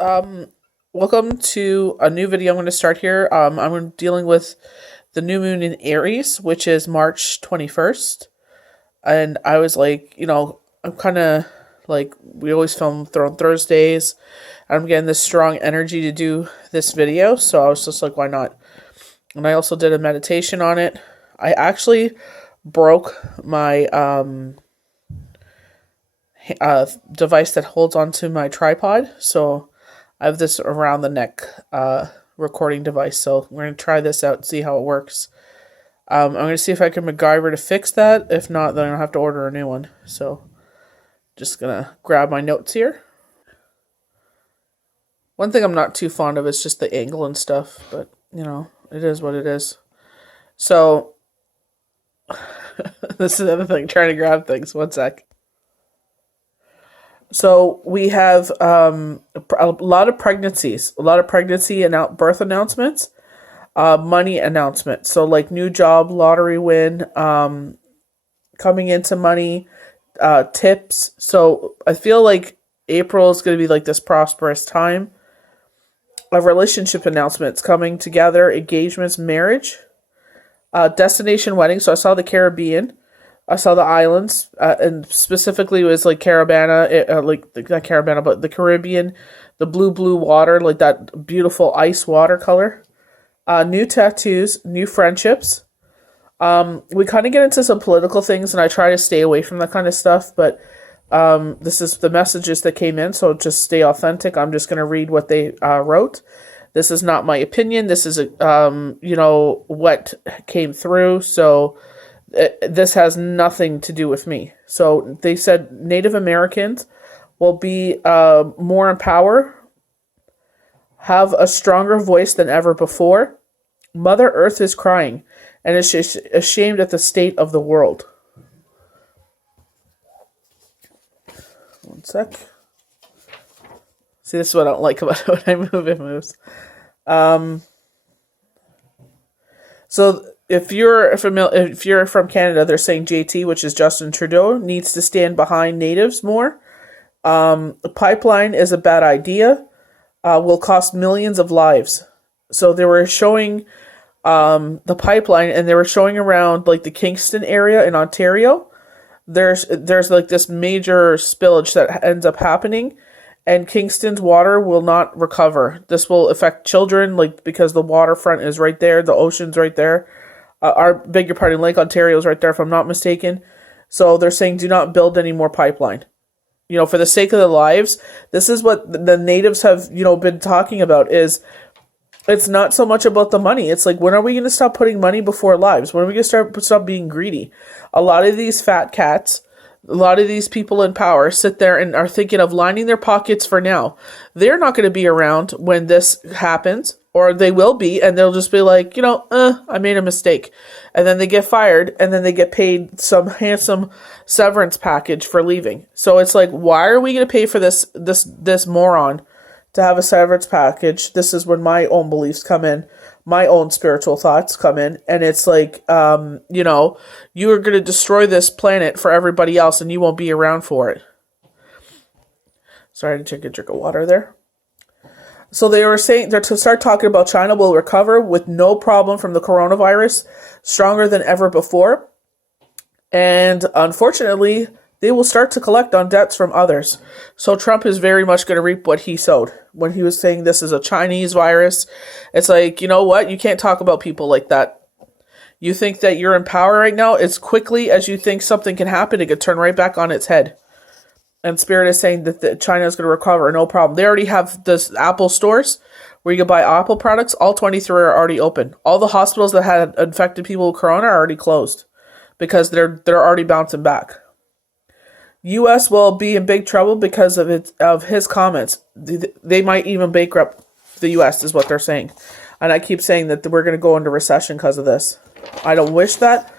Welcome to a new video I'm going to start here. I'm dealing with the new moon in Aries, which is March 21st. And I was like, I'm kind of like, we always film on Thursdays. I'm getting this strong energy to do this video. So I was just like, why not? And I also did a meditation on it. I actually broke my device that holds onto my tripod. So I have this around the neck recording device, so we're going to try this out and see how it works. I'm going to see if I can MacGyver to fix that. If not, then I'll have to order a new one. So, just going to grab my notes here. One thing I'm not too fond of is just the angle and stuff, but, it is what it is. So, this is another thing, trying to grab things. One sec. So we have a lot of pregnancies, a lot of pregnancy and birth announcements, money announcements. So like new job, lottery win, coming into money, tips. So I feel like April is going to be like this prosperous time of relationship announcements coming together, engagements, marriage, destination wedding. So I saw the Caribbean. I saw the islands, and specifically it was like Carabana, not Carabana, but the Caribbean, the blue water, like that beautiful ice watercolor. New tattoos, new friendships. We kind of get into some political things, and I try to stay away from that kind of stuff, but this is the messages that came in, so just stay authentic. I'm just going to read what they wrote. This is not my opinion. This is, what came through, so this has nothing to do with me. So they said Native Americans will be more in power, have a stronger voice than ever before. Mother Earth is crying and is ashamed at the state of the world. One sec. See, this is what I don't like about it. When I move, it moves. So if you're from Canada, they're saying JT, which is Justin Trudeau, needs to stand behind natives more. The pipeline is a bad idea. Will cost millions of lives. So they were showing the pipeline, and they were showing around like the Kingston area in Ontario. There's like this major spillage that ends up happening, and Kingston's water will not recover. This will affect children, like because the waterfront is right there, the ocean's right there. Beg your pardon, Lake Ontario is right there, if I'm not mistaken. So they're saying do not build any more pipeline. For the sake of the lives, this is what the natives have, been talking about, is it's not so much about the money. It's like, when are we going to stop putting money before lives? When are we going to stop being greedy? A lot of these fat cats, a lot of these people in power sit there and are thinking of lining their pockets for now. They're not going to be around when this happens, or they will be, and they'll just be like, I made a mistake. And then they get fired, and then they get paid some handsome severance package for leaving. So it's like, why are we going to pay for this moron to have a severance package? This is when my own beliefs come in, my own spiritual thoughts come in, and it's like, you are going to destroy this planet for everybody else, and you won't be around for it. Sorry, I had to take a drink of water there. So they were saying they're to start talking about China will recover with no problem from the coronavirus, stronger than ever before. And unfortunately, they will start to collect on debts from others. So Trump is very much going to reap what he sowed. When he was saying this is a Chinese virus, it's like, you know what? You can't talk about people like that. You think that you're in power right now, as quickly as you think something can happen, it could turn right back on its head. And Spirit is saying that China is going to recover, no problem. They already have this Apple stores where you can buy Apple products. All 23 are already open. All the hospitals that had infected people with corona are already closed because they're already bouncing back. U.S. will be in big trouble because of his comments. They might even bankrupt the U.S. is what they're saying. And I keep saying that we're going to go into recession because of this. I don't wish that,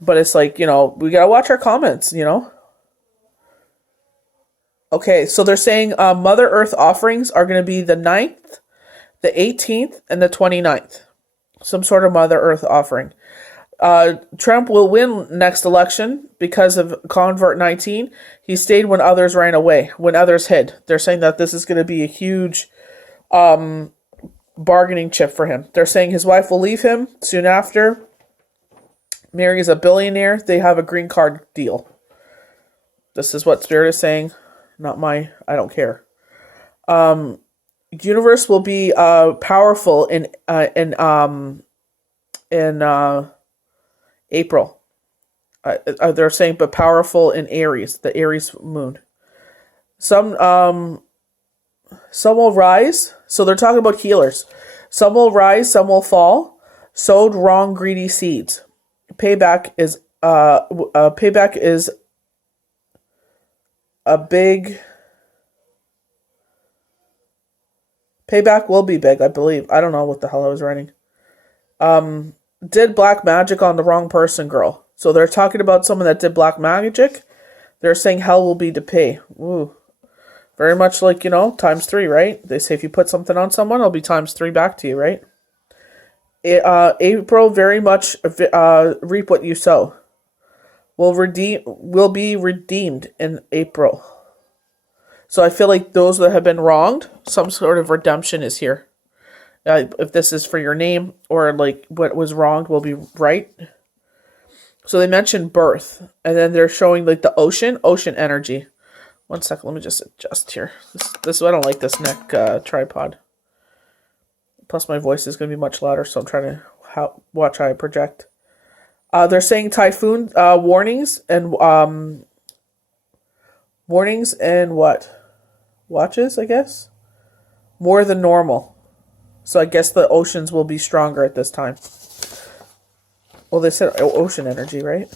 but it's like, we got to watch our comments, Okay, so they're saying Mother Earth offerings are going to be the 9th, the 18th, and the 29th. Some sort of Mother Earth offering. Trump will win next election because of Convert 19. He stayed when others ran away, when others hid. They're saying that this is going to be a huge bargaining chip for him. They're saying his wife will leave him soon after. Mary is a billionaire. They have a green card deal. This is what Spirit is saying. Not my, I don't care. Universe will be powerful in April. They're saying, but powerful in Aries, the Aries moon. Some will rise. So they're talking about healers. Some will rise, some will fall. Sowed wrong, greedy seeds. Payback is a big. Payback will be big, I believe. I don't know what the hell I was writing. Did black magic on the wrong person, girl. So they're talking about someone that did black magic. They're saying hell will be to pay. Ooh. Very much like, times 3, right? They say if you put something on someone, it'll be times 3 back to you, right? April, very much reap what you sow. Will be redeemed in April. So I feel like those that have been wronged, some sort of redemption is here. If this is for your name or like what was wronged will be right. So they mentioned birth, and then they're showing like the ocean energy. One second, let me just adjust here. This I don't like this neck tripod. Plus my voice is going to be much louder, so I'm trying to watch how I project. They're saying typhoon warnings and what? Watches, I guess? More than normal. So I guess the oceans will be stronger at this time. Well, they said ocean energy, right?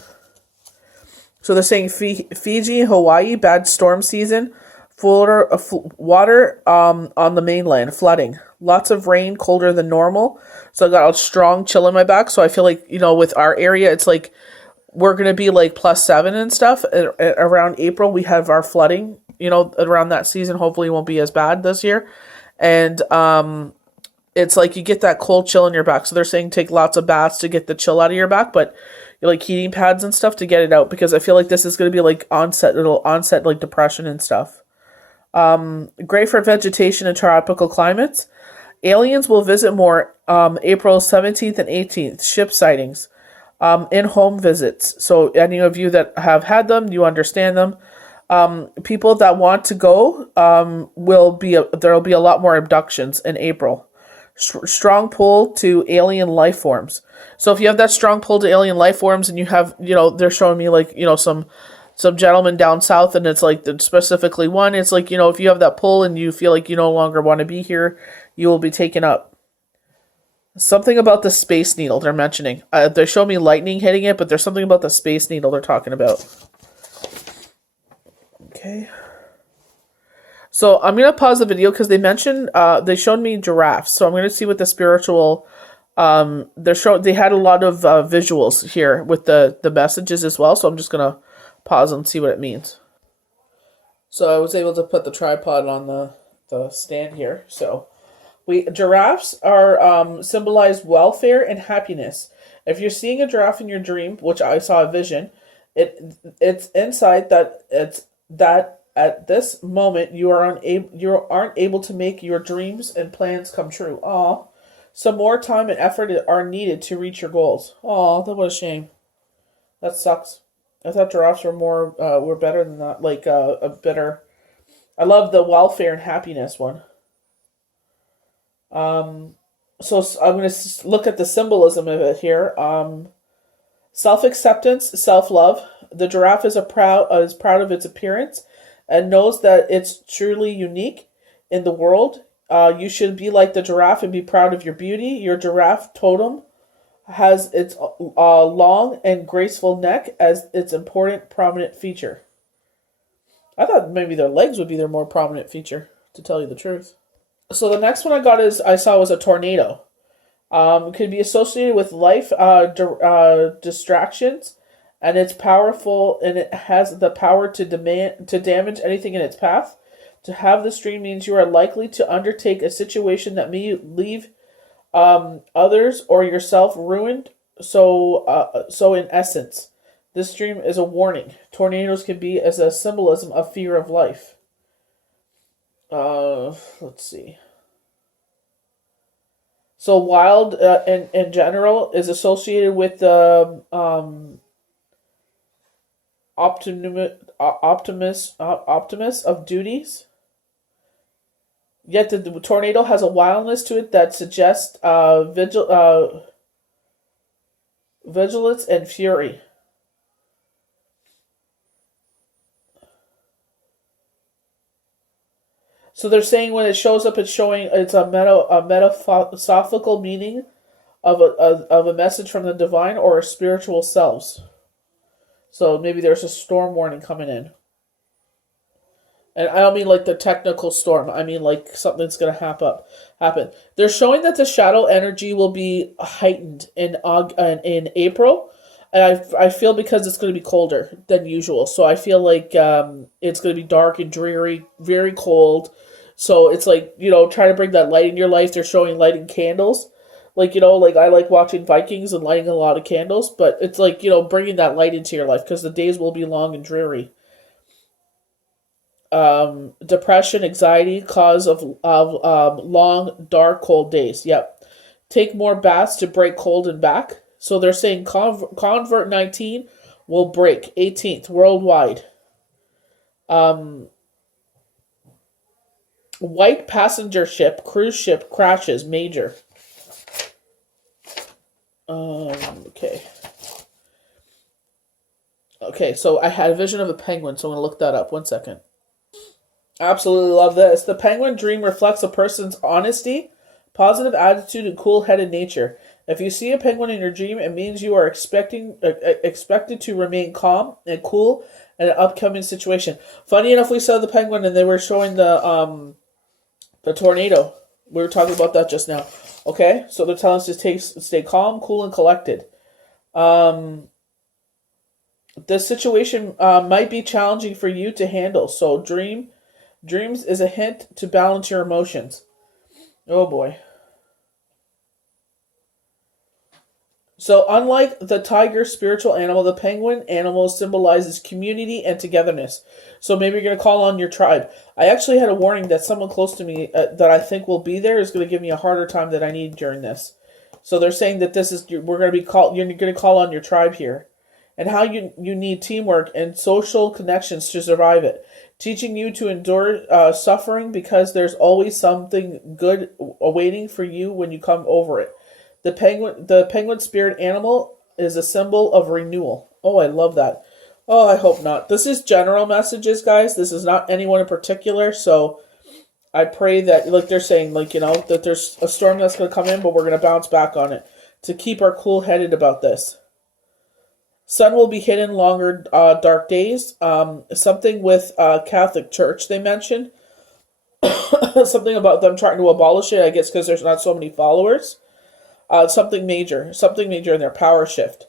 So they're saying Fiji, Hawaii, bad storm season. Water on the mainland, flooding. Lots of rain, colder than normal. So I got a strong chill in my back. So I feel like, with our area, it's like we're going to be like +7 and stuff. Around April, we have our flooding, around that season. Hopefully it won't be as bad this year. And it's like you get that cold chill in your back. So they're saying take lots of baths to get the chill out of your back, but you like heating pads and stuff to get it out, because I feel like this is going to be like it'll onset like depression and stuff. Great for vegetation in tropical climates. Aliens will visit more April 17th and 18th. Ship sightings. In-home visits. So any of you that have had them, you understand them. People that want to go, there'll be a lot more abductions in April. Strong pull to alien life forms. So if you have that strong pull to alien life forms, and you have, they're showing me like, some gentleman down south, and it's like specifically one, it's like, if you have that pull and you feel like you no longer want to be here, you will be taken up. Something about the Space Needle they're mentioning. They show me lightning hitting it, but there's something about the Space Needle they're talking about. Okay. So I'm going to pause the video because they mentioned, they showed me giraffes. So I'm going to see what the spiritual, they had a lot of visuals here with the messages as well. So I'm just going to pause and see what it means. So I was able to put the tripod on the stand here. So giraffes are symbolize welfare and happiness. If you're seeing a giraffe in your dream, which I saw a vision, it's insight that at this moment you aren't able to make your dreams and plans come true. Aw, some more time and effort are needed to reach your goals. Aw, that was a shame. That sucks. I thought giraffes were better than that. Like a better. I love the welfare and happiness one. So I'm going to look at the symbolism of it here. Self-acceptance, self-love. The giraffe is proud of its appearance and knows that it's truly unique in the world. You should be like the giraffe and be proud of your beauty. Your giraffe totem has its long and graceful neck as its important prominent feature. I thought maybe their legs would be their more prominent feature, to tell you the truth. So the next one I saw was a tornado. Could be associated with life distractions, and it's powerful, and it has the power to damage anything in its path. To have this dream means you are likely to undertake a situation that may leave others or yourself ruined So in essence, this dream is a warning. Tornadoes can be as a symbolism of fear of life. Let's see. So wild in general is associated with the optimist of duties. Yet the tornado has a wildness to it that suggests vigilance and fury. So they're saying when it shows up, it's a metaphysical meaning of a message from the divine or spiritual selves. So maybe there's a storm warning coming in. And I don't mean like the technical storm. I mean like something's gonna happen. They're showing that the shadow energy will be heightened in April, and I feel because it's gonna be colder than usual. So I feel like it's gonna be dark and dreary, very cold. So it's like try to bring that light in your life. They're showing lighting candles, like I like watching Vikings and lighting a lot of candles. But it's like bringing that light into your life because the days will be long and dreary. Depression, anxiety, cause of long, dark, cold days. Yep. Take more baths to break cold and back. So they're saying Convert 19 will break 18th worldwide. White passenger ship, cruise ship crashes major. Okay. Okay, so I had a vision of a penguin, so I'm going to look that up. 1 second. Absolutely love this. The penguin dream reflects a person's honesty, positive attitude, and cool-headed nature. If you see a penguin in your dream, it means you are expected to remain calm and cool in an upcoming situation. Funny enough, we saw the penguin and they were showing the tornado. We were talking about that just now. Okay, so they're telling us to stay calm, cool, and collected. This situation might be challenging for you to handle. So dreams is a hint to balance your emotions. Oh boy. So unlike the tiger spiritual animal, the penguin animal symbolizes community and togetherness. So maybe you're going to call on your tribe. I actually had a warning that someone close to me that I think will be there is going to give me a harder time than I need during this. So they're saying that you're going to call on your tribe here. And how you need teamwork and social connections to survive it. Teaching you to endure suffering because there's always something good awaiting for you when you come over it. The penguin spirit animal is a symbol of renewal. Oh, I love that. Oh, I hope not. This is general messages, guys. This is not anyone in particular. So I pray that, like they're saying, that there's a storm that's going to come in, but we're going to bounce back on it. To keep our cool headed about this. Sun will be hidden longer dark days. Something with Catholic Church they mentioned. Something about them trying to abolish it, I guess because there's not so many followers. Something major in their power shift.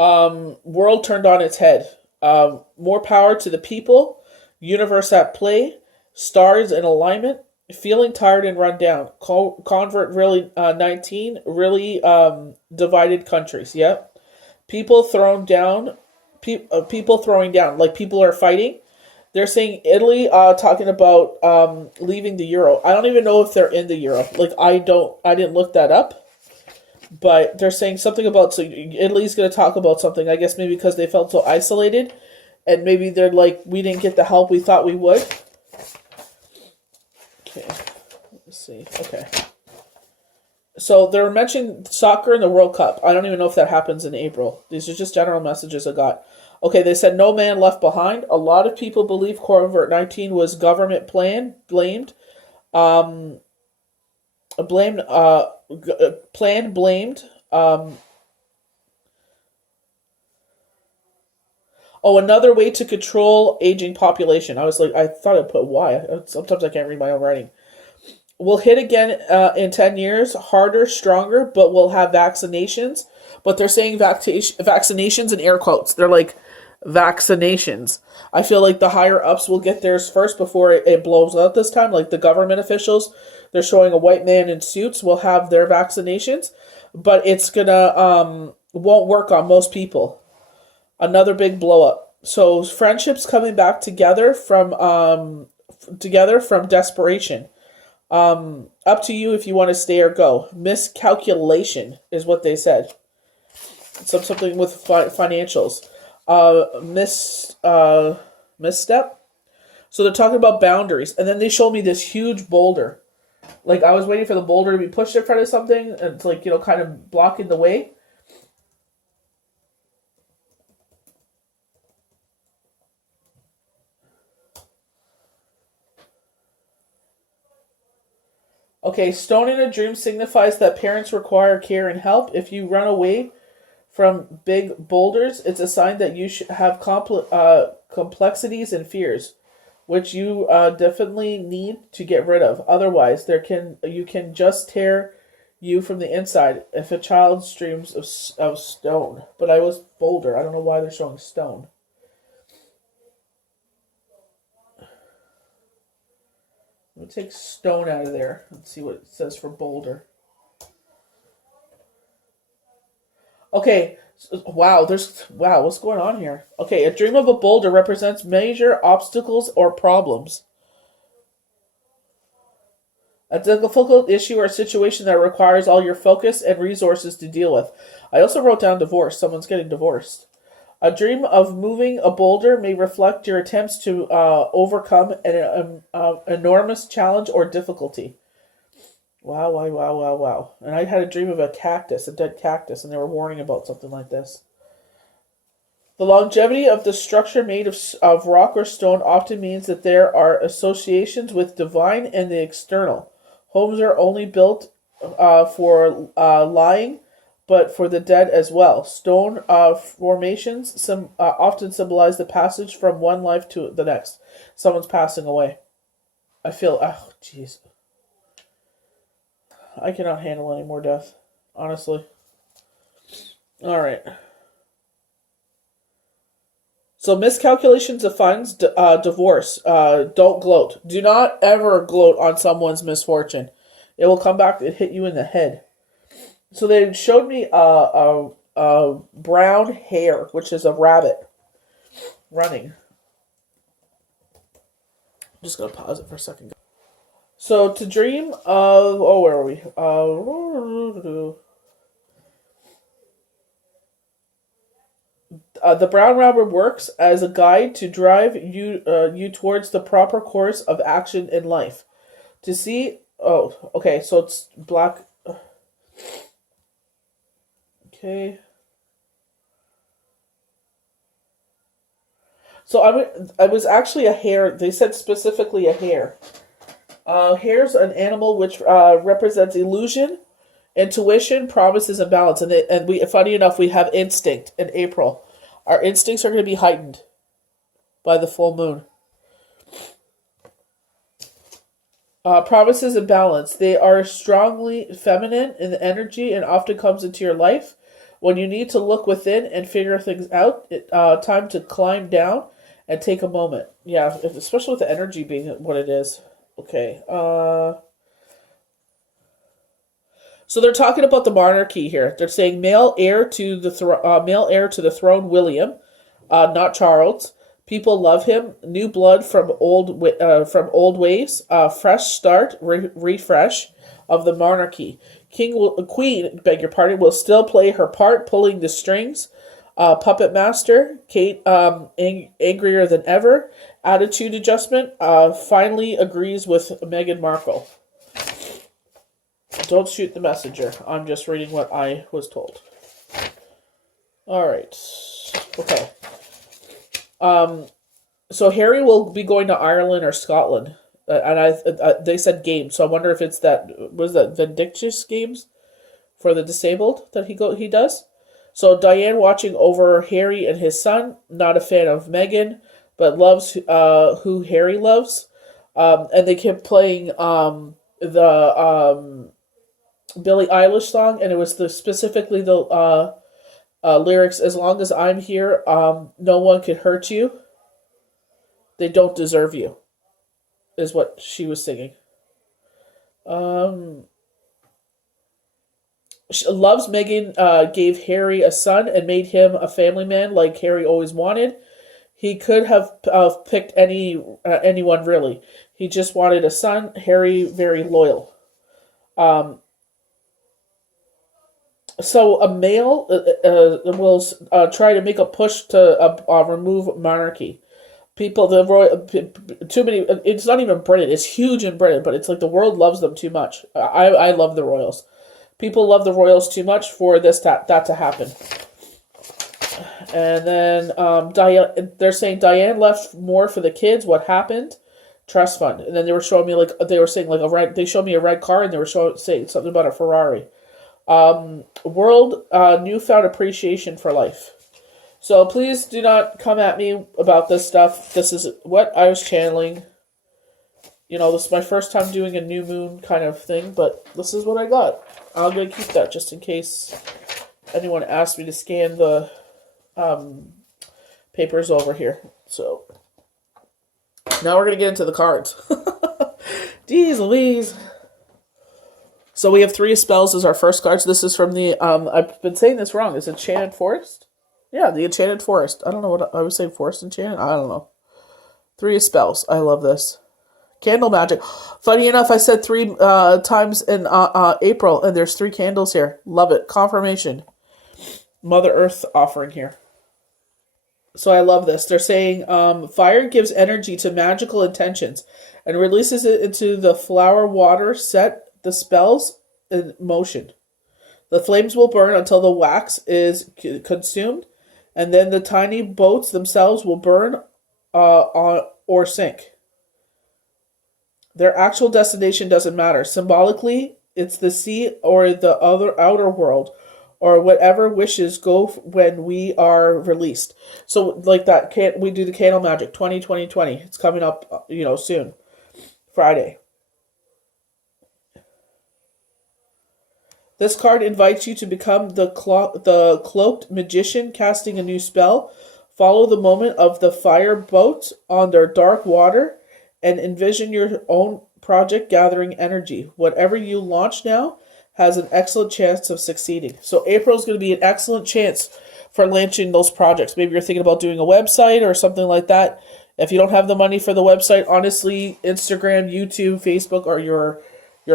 World turned on its head. More power to the people. Universe at play. Stars in alignment. Feeling tired and run down. Convert really 19. Really divided countries. Yep. People thrown down. People throwing down. Like people are fighting. They're saying Italy, talking about leaving the euro. I don't even know if they're in the euro. I didn't look that up. But they're saying something about, so Italy's going to talk about something, I guess maybe because they felt so isolated. And maybe they're like, we didn't get the help we thought we would. Okay, let's see. Okay. So they're mentioning soccer and the World Cup. I don't even know if that happens in April. These are just general messages I got. Okay, they said no man left behind. A lot of people believe Convert 19 was government blamed. Blamed. Another way to control aging population. I thought I put why. Sometimes I can't read my own writing. We'll hit again in 10 years, harder, stronger, but we'll have vaccinations. But they're saying vaccinations in air quotes. They're like, vaccinations. I feel like the higher ups will get theirs first before it blows out this time. Like the government officials, they're showing a white man in suits will have their vaccinations. but it's gonna won't work on most people. Another big blow up. So friendships coming back together from desperation. Up to you if you want to stay or go. Miscalculation is what they said. Something with financials. Misstep. So they're talking about boundaries, and then they showed me this huge boulder. Like I was waiting for the boulder to be pushed in front of something, and it's like kind of blocking the way. Okay, stone in a dream signifies that parents require care and help. If you run away from big boulders, it's a sign that you should have complexities and fears, which you definitely need to get rid of. Otherwise, you can just tear you from the inside. If a child dreams of stone, but I was boulder. I don't know why they're showing stone. Let me take stone out of there and see what it says for boulder. Okay, wow, what's going on here? Okay, a dream of a boulder represents major obstacles or problems. A difficult issue or situation that requires all your focus and resources to deal with. I also wrote down divorce. Someone's getting divorced. A dream of moving a boulder may reflect your attempts to overcome an enormous challenge or difficulty. Wow, wow, wow, wow, wow. And I had a dream of a dead cactus, and they were warning about something like this. The longevity of the structure made of rock or stone often means that there are associations with divine and the external. Homes are only built for lying, but for the dead as well. Stone formations often symbolize the passage from one life to the next. Someone's passing away. I feel, oh, jeez. I cannot handle any more death, honestly. All right. So miscalculations of funds, divorce. Don't gloat. Do not ever gloat on someone's misfortune. It will come back and hit you in the head. So they showed me a brown hare, which is a rabbit, running. I'm just going to pause it for a second. So to dream of... Oh, where are we? The brown rabbit works as a guide to drive you towards the proper course of action in life. To see... Oh, okay, so it's black... Okay. So I was actually a hare. They said specifically a hare. Hare's an animal which represents illusion, intuition, promises, and balance. Funny enough, we have instinct in April. Our instincts are going to be heightened by the full moon. Promises and balance. They are strongly feminine in the energy and often comes into your life when you need to look within and figure things out. Time to climb down and take a moment. Yeah, especially with the energy being what it is. Okay. So they're talking about the monarchy here. They're saying male heir to the throne, William, not Charles. People love him. New blood from old ways. Fresh start, refresh of the monarchy. Queen, beg your pardon, will still play her part, pulling the strings. Puppet master, Kate, angrier than ever. Attitude adjustment. Finally agrees with Meghan Markle. Don't shoot the messenger. I'm just reading what I was told. All right. Okay. So Harry will be going to Ireland or Scotland, and they said games. So I wonder if it's Vindictus games for the disabled that he does. So Diane watching over Harry and his son. Not a fan of Meghan, but loves who Harry loves. And they kept playing the Billie Eilish song, and it was specifically the lyrics. As long as I'm here, no one can hurt you. They don't deserve you, is what she was singing. She loves Megan, gave Harry a son and made him a family man like Harry always wanted. He could have picked anyone really. He just wanted a son. Harry, very loyal. Um, so a male will try to make a push to remove monarchy. People, the royal, too many. It's not even Britain. It's huge in Britain, but it's like the world loves them too much. I love the royals. People love the royals too much for that to happen. And then Diane, they're saying Diane left more for the kids. What happened? Trust fund. And then they were showing me like they were saying like a red. They showed me a red car and they were saying something about a Ferrari. World newfound appreciation for life. So please do not come at me about this stuff. This is what I was channeling. You know, this is my first time doing a new moon kind of thing, but this is what I got. I'm gonna keep that just in case anyone asks me to scan the papers over here. So now we're gonna get into the cards. Jeez Louise. So we have 3 spells as our first cards. This is from the I've been saying this wrong. Is it Enchanted Forest? Yeah, the Enchanted Forest. I don't know what I was saying. Forest Enchanted. I don't know. 3 spells. I love this. Candle magic. Funny enough, I said 3 times in April, and there's 3 candles here. Love it. Confirmation. Mother Earth offering here. So I love this. They're saying fire gives energy to magical intentions and releases it into the flower water. Set the spells in motion. The flames will burn until the wax is consumed, and then the tiny boats themselves will burn or sink. Their actual destination doesn't matter. Symbolically, it's the sea or the other outer world, or whatever wishes go when we are released. So, like that, can't we do the candle magic 2020? It's coming up, soon, Friday. This card invites you to become the cloaked magician casting a new spell. Follow the moment of the fire boat on their dark water and envision your own project gathering energy. Whatever you launch now has an excellent chance of succeeding. So April's going to be an excellent chance for launching those projects. Maybe you're thinking about doing a website or something like that. If you don't have the money for the website, honestly, Instagram, YouTube, Facebook are your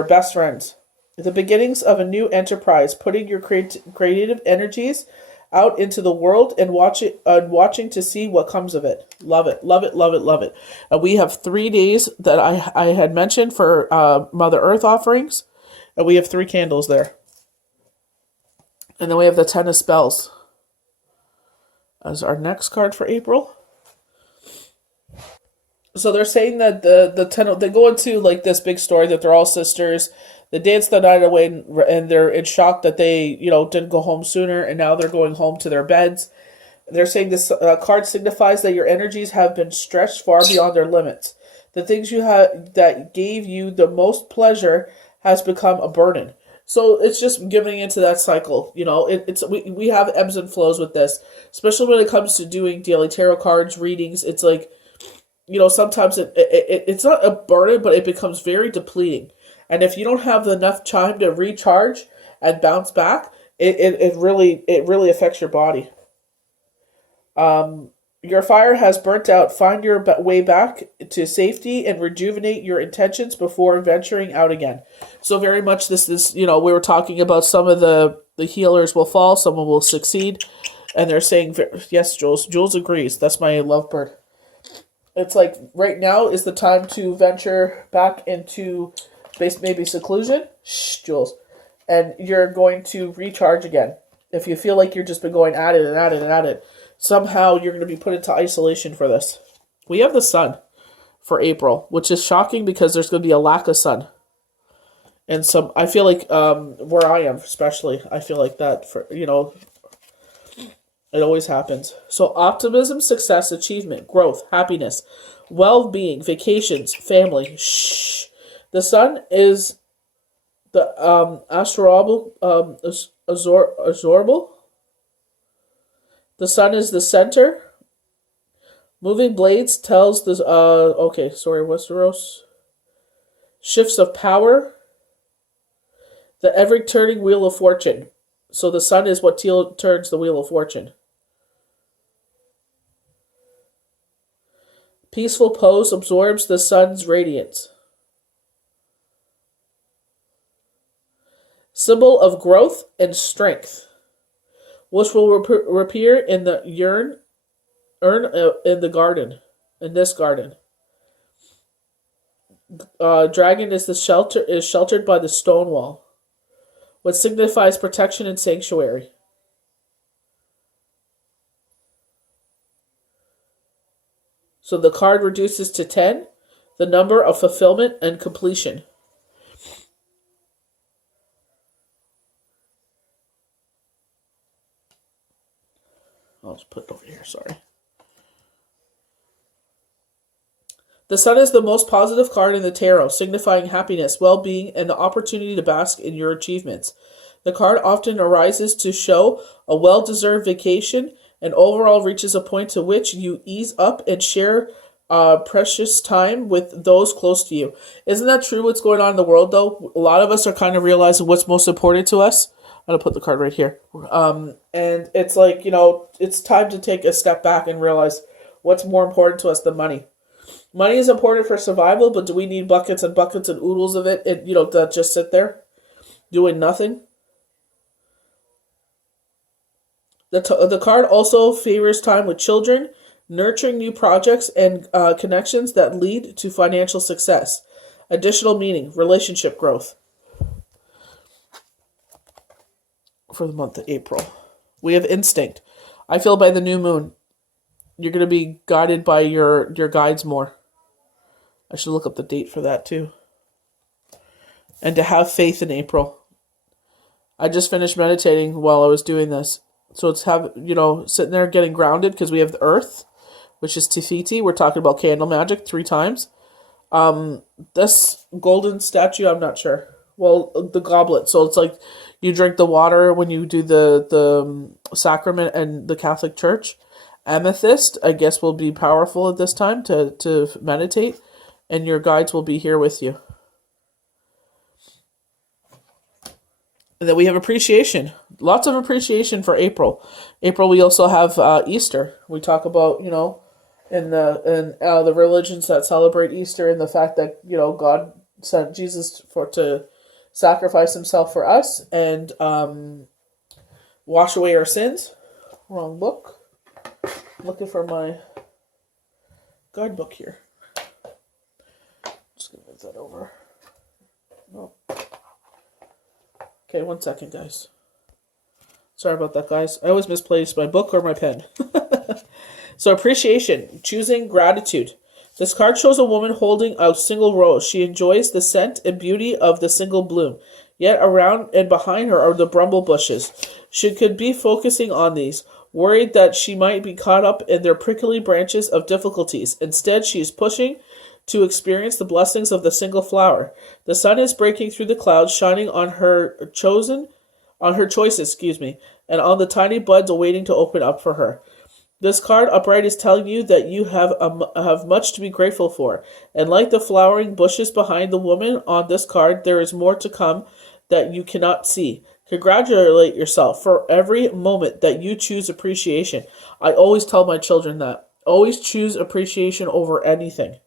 best friends. The beginnings of a new enterprise, putting your creative energies out into the world and watching to see what comes of it. Love it, love it, love it, love it. We have 3 days that I had mentioned for Mother Earth offerings, and we have 3 candles there. And then we have the 10 of Spells as our next card for April. So they're saying that the 10, they go into like this big story that they're all sisters. They dance the night away and they're in shock that they, didn't go home sooner, and now they're going home to their beds. They're saying this card signifies that your energies have been stretched far beyond their limits. The things you have that gave you the most pleasure has become a burden. So it's just giving into that cycle. We have ebbs and flows with this, especially when it comes to doing daily tarot cards readings. It's like, sometimes it's not a burden, but it becomes very depleting. And if you don't have enough time to recharge and bounce back, it really affects your body. Your fire has burnt out. Find your way back to safety and rejuvenate your intentions before venturing out again. So very much this is, we were talking about some of the healers will fall, someone will succeed. And they're saying, yes, Jules. Jules agrees. That's my lovebird. It's like right now is the time to venture back into maybe seclusion. Shh, Jules. And you're going to recharge again. If you feel like you've just been going at it and at it and at it, somehow you're going to be put into isolation for this. We have the sun for April, which is shocking because there's going to be a lack of sun. And I feel like where I am especially, I feel like that for, it always happens. So optimism, success, achievement, growth, happiness, well-being, vacations, family. Shh. The sun is the astrorable absorbable. The sun is the center. Moving blades tells the Westeros. Shifts of power. The ever turning wheel of fortune. So the sun is what turns the wheel of fortune. Peaceful pose absorbs the sun's radiance. Symbol of growth and strength, which will appear in the urn in the garden, in this garden. Dragon is sheltered by the stone wall, which signifies protection and sanctuary. So the card reduces to 10, the number of fulfillment and completion. I'll just put it over here, sorry. The sun is the most positive card in the tarot, signifying happiness, well-being, and the opportunity to bask in your achievements. The card often arises to show a well-deserved vacation and overall reaches a point to which you ease up and share precious time with those close to you. Isn't that true what's going on in the world, though? A lot of us are kind of realizing what's most important to us. I'm going to put the card right here. And it's like, it's time to take a step back and realize what's more important to us than money. Money is important for survival, but do we need buckets and buckets and oodles of it, and, that just sit there doing nothing? The card also favors time with children, nurturing new projects and connections that lead to financial success. Additional meaning, relationship growth. For the month of April. We have instinct. I feel by the new moon, you're going to be guided by your guides more. I should look up the date for that too. And to have faith in April. I just finished meditating while I was doing this. So it's sitting there getting grounded because we have the earth, which is Tefiti. We're talking about candle magic 3 times. This golden statue, I'm not sure. Well, the goblet. So it's like you drink the water when you do the sacrament and the Catholic Church. Amethyst, I guess, will be powerful at this time to meditate. And your guides will be here with you. And then we have appreciation. Lots of appreciation for April. April, we also have Easter. We talk about, in the religions that celebrate Easter and the fact that, God sent Jesus to sacrifice himself for us and wash away our sins. Wrong book. I'm looking for my guidebook here. Just gonna move that over. Oh. Okay, 1 second, guys. Sorry about that, guys. I always misplace my book or my pen. So appreciation, choosing gratitude. This card shows a woman holding a single rose. She enjoys the scent and beauty of the single bloom. Yet around and behind her are the bramble bushes. She could be focusing on these, worried that she might be caught up in their prickly branches of difficulties. Instead, she is pushing to experience the blessings of the single flower. The sun is breaking through the clouds, shining on her choices, and on the tiny buds awaiting to open up for her. This card upright is telling you that you have much to be grateful for. And like the flowering bushes behind the woman on this card, there is more to come that you cannot see. Congratulate yourself for every moment that you choose appreciation. I always tell my children that. Always choose appreciation over anything.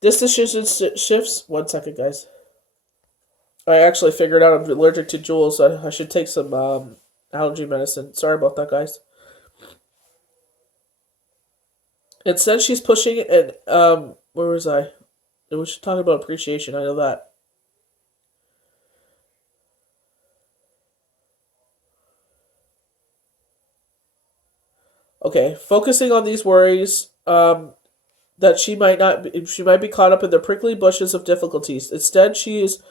This decision shifts. 1 second, guys. I actually figured out I'm allergic to jewels. I should take some allergy medicine. Sorry about that, guys. Instead, she's pushing it, and where was I? We should talk about appreciation. I know that. Okay, focusing on these worries. That she might be caught up in the prickly bushes of difficulties. Instead, she's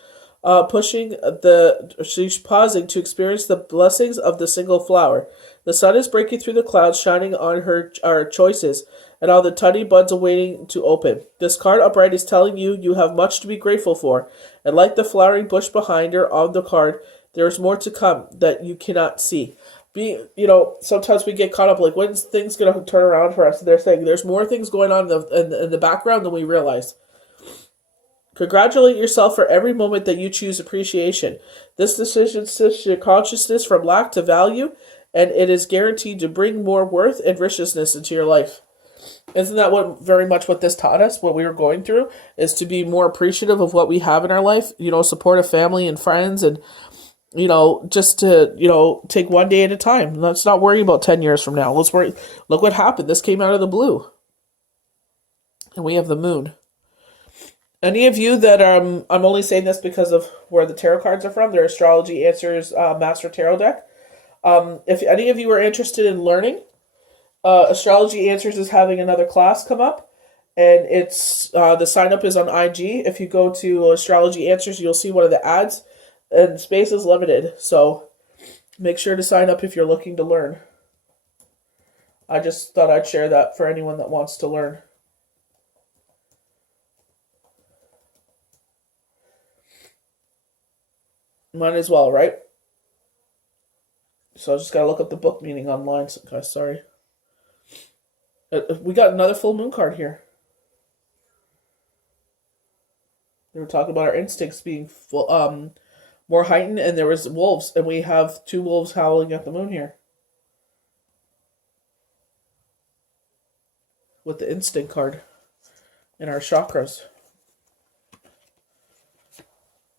pausing to experience the blessings of the single flower. The sun is breaking through the clouds, shining on our choices, and on the tiny buds awaiting to open. This card upright is telling you you have much to be grateful for, and like the flowering bush behind her on the card, there is more to come that you cannot see. Sometimes we get caught up, like, when's things going to turn around for us? They're saying there's more things going on in the background than we realize. Congratulate yourself for every moment that you choose appreciation. This decision shifts your consciousness from lack to value, and it is guaranteed to bring more worth and richness into your life. Isn't that what very much what this taught us, what we were going through, is to be more appreciative of what we have in our life, support a family and friends, and, just to, take one day at a time. Let's not worry about 10 years from now. Let's worry. Look what happened. This came out of the blue. And we have the moon. Any of you that I'm only saying this because of where the tarot cards are from, they're Astrology Answers Master Tarot deck. If any of you are interested in learning, Astrology Answers is having another class come up, and it's the sign up is on IG. If you go to Astrology Answers, you'll see one of the ads, and space is limited, so make sure to sign up if you're looking to learn. I just thought I'd share that for anyone that wants to learn. Might as well, right? So I just gotta look up the book meaning online. So, guys, sorry. We got another full moon card here. They were talking about our instincts being more heightened, and there was wolves, and we have 2 wolves howling at the moon here. With the instinct card in our chakras.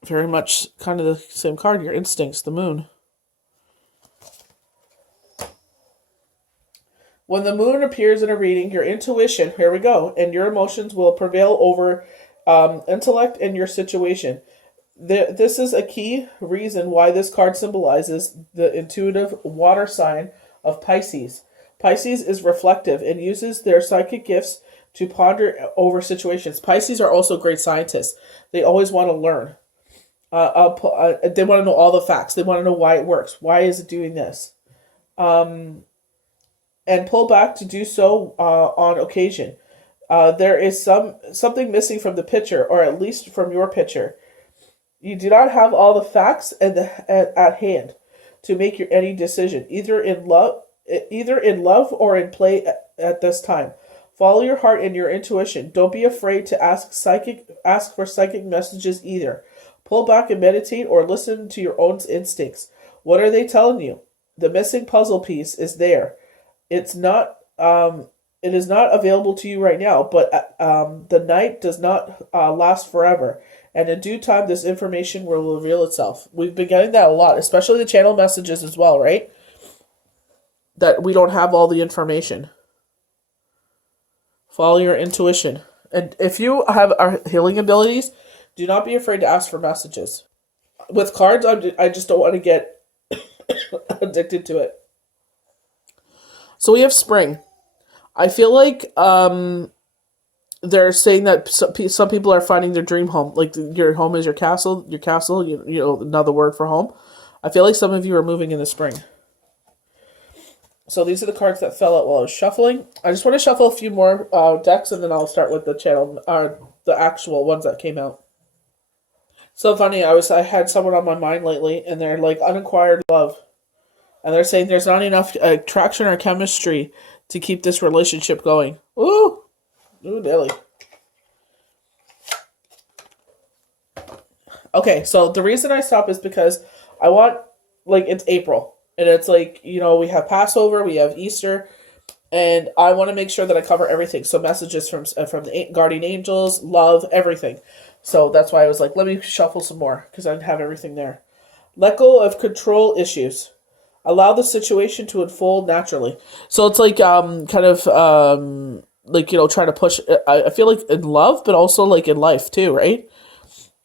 Very much kind of the same card, your instincts, the moon. When the moon appears in a reading, your intuition, here we go, and your emotions will prevail over intellect in your situation. This is a key reason why this card symbolizes the intuitive water sign of Pisces. Pisces is reflective and uses their psychic gifts to ponder over situations. Pisces are also great scientists. They always want to learn. They want to know all the facts. They want to know why it works. Why is it doing this? And pull back to do so on occasion. There is something missing from the picture, or at least from your picture. You do not have all the facts at hand to make any decision, either in love or in play at this time. Follow your heart and your intuition. Don't be afraid to ask for psychic messages either. Pull back and meditate, or listen to your own instincts. What are they telling you? The missing puzzle piece is there. It is not available to you right now, but the night does not last forever. And in due time, this information will reveal itself. We've been getting that a lot, especially the channel messages as well, right? That we don't have all the information. Follow your intuition. And if you have our healing abilities, do not be afraid to ask for messages. With cards, I just don't want to get addicted to it. So we have spring. I feel like they're saying that some people are finding their dream home. Like your home is your castle. Your castle, another word for home. I feel like some of you are moving in the spring. So these are the cards that fell out while I was shuffling. I just want to shuffle a few more decks, and then I'll start with the channel, the actual ones that came out. So funny, I had someone on my mind lately, and they're like unacquired love. And they're saying there's not enough attraction or chemistry to keep this relationship going. Ooh, Dilly. Okay, so the reason I stop is because I want, it's April. And it's we have Passover, we have Easter, and I want to make sure that I cover everything. So messages from the guardian angels, love, everything. So that's why I was like, let me shuffle some more, because I have everything there. Let go of control issues. Allow the situation to unfold naturally. So it's trying to push. I feel like in love, but also in life too, right?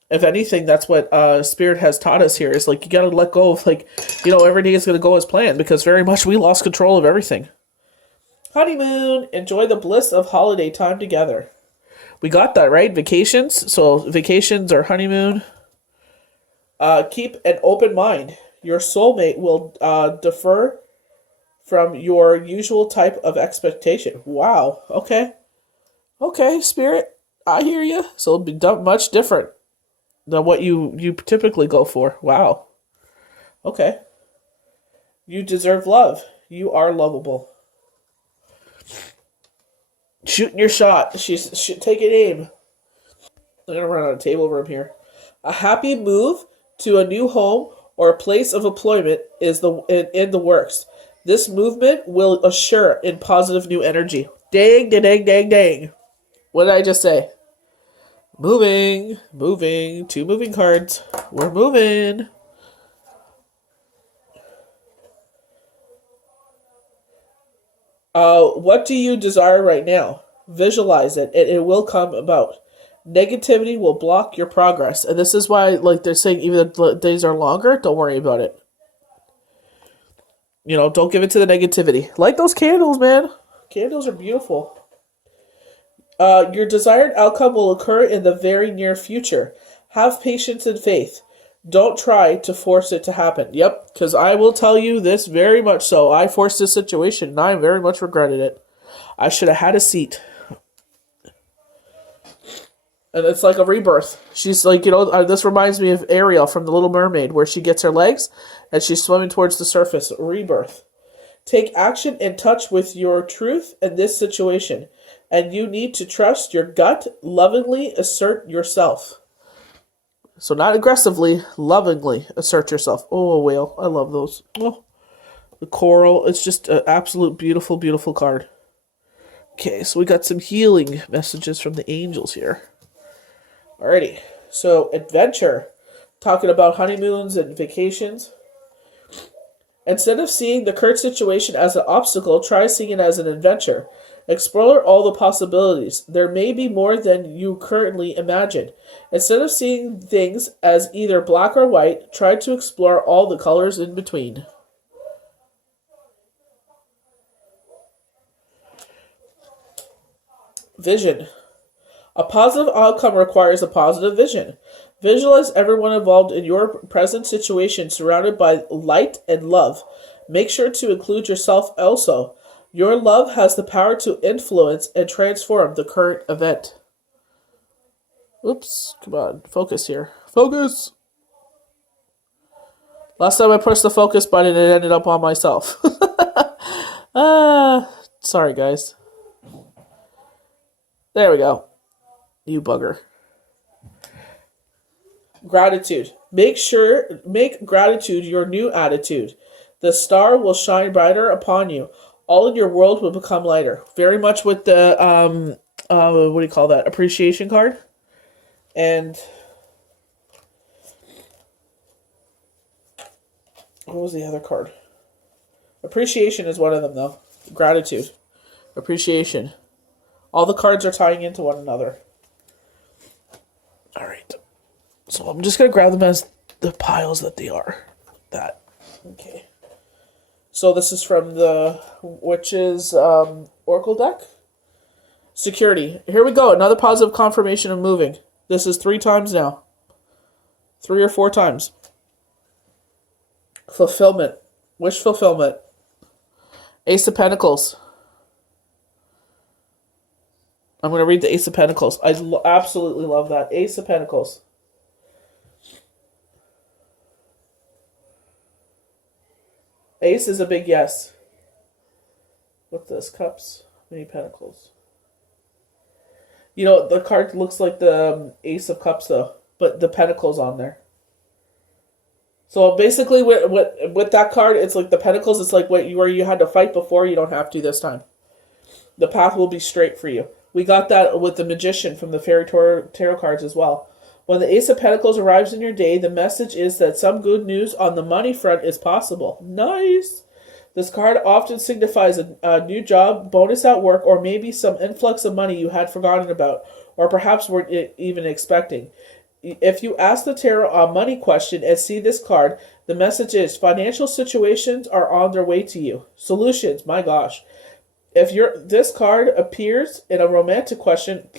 If anything, that's what Spirit has taught us here. Is you got to let go of every day is going to go as planned, because very much we lost control of everything. Honeymoon. Enjoy the bliss of holiday time together. We got that, right? Vacations. So vacations or honeymoon. Keep an open mind. Your soulmate will differ from your usual type of expectation. Wow. Okay. Okay, Spirit. I hear you. So it'll be much different than what you typically go for. Wow. Okay. You deserve love. You are lovable. Shooting your shot. She's taking aim. I'm going to run out of table room here. A happy move to a new home or a place of employment is in the works. This movement will assure in positive new energy. Dang, dang, dang, dang, dang. What did I just say? Moving, moving, 2 moving cards. We're moving. What do you desire right now? Visualize it, and it will come about. Negativity will block your progress, and this is why, like they're saying, even if the days are longer, don't worry about it. Don't give it to the negativity. Like those candles, man. Candles are beautiful. Your desired outcome will occur in the very near future. Have patience and faith. Don't try to force it to happen. Yep, because I will tell you this very much so. I forced this situation, and I very much regretted it. I should have had a seat. And it's like a rebirth. She's like, this reminds me of Ariel from The Little Mermaid, where she gets her legs, and she's swimming towards the surface. Rebirth. Take action and touch with your truth in this situation. And you need to trust your gut, lovingly assert yourself. So not aggressively, lovingly assert yourself. Oh, a whale. I love those. Oh, the coral. It's just an absolute beautiful, beautiful card. Okay, so we got some healing messages from the angels here. Alrighty. So adventure. Talking about honeymoons and vacations. Instead of seeing the current situation as an obstacle, try seeing it as an adventure. Explore all the possibilities. There may be more than you currently imagine. Instead of seeing things as either black or white, try to explore all the colors in between. Vision. A positive outcome requires a positive vision. Visualize everyone involved in your present situation surrounded by light and love. Make sure to include yourself also. Your love has the power to influence and transform the current event. Oops, come on, focus here. Focus! Last time I pressed the focus button, it ended up on myself. Sorry guys. There we go. You bugger. Gratitude. Make gratitude your new attitude. The star will shine brighter upon you. All in your world will become lighter. Very much with the, what do you call that? Appreciation card. And what was the other card? Appreciation is one of them, though. Gratitude. Appreciation. All the cards are tying into one another. Alright. So I'm just going to grab them as the piles that they are. That. Okay. So this is from the Witch's Oracle deck. Security. Here we go. Another positive confirmation of moving. This is 3 times now. 3 or 4 times. Fulfillment. Wish fulfillment. Ace of Pentacles. I'm going to read the Ace of Pentacles. I absolutely love that. Ace of Pentacles. Ace is a big yes. What's this? Cups. Many Pentacles. The card looks like the Ace of Cups, though. But the Pentacles on there. So basically, with that card, it's like the Pentacles. It's like where you had to fight before. You don't have to this time. The path will be straight for you. We got that with the Magician from the Fairy Tarot cards as well. When the Ace of Pentacles arrives in your day, the message is that some good news on the money front is possible. Nice! This card often signifies a new job, bonus at work, or maybe some influx of money you had forgotten about, or perhaps weren't even expecting. If you ask the tarot a money question and see this card, the message is financial situations are on their way to you. Solutions, my gosh. If this card appears in a romantic question,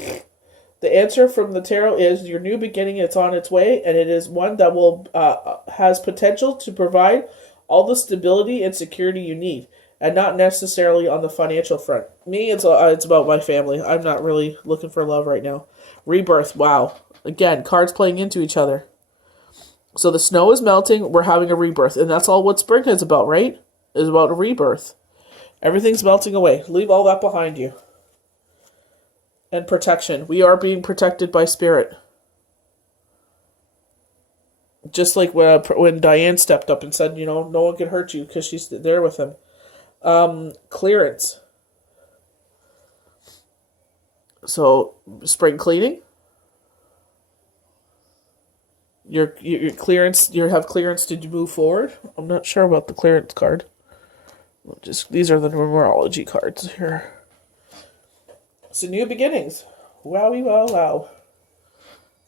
the answer from the tarot is your new beginning is on its way, and it is one that will has potential to provide all the stability and security you need, and not necessarily on the financial front. Me, it's about my family. I'm not really looking for love right now. Rebirth, wow. Again, cards playing into each other. So the snow is melting, we're having a rebirth, and that's all what spring is about, right? It's about a rebirth. Everything's melting away. Leave all that behind you. And protection. We are being protected by spirit. Just like when Diane stepped up and said, no one can hurt you because she's there with him. Clearance. So spring cleaning. Your clearance. You have clearance to move forward. I'm not sure about the clearance card. These are the numerology cards here. So new beginnings. Wowie wow wow.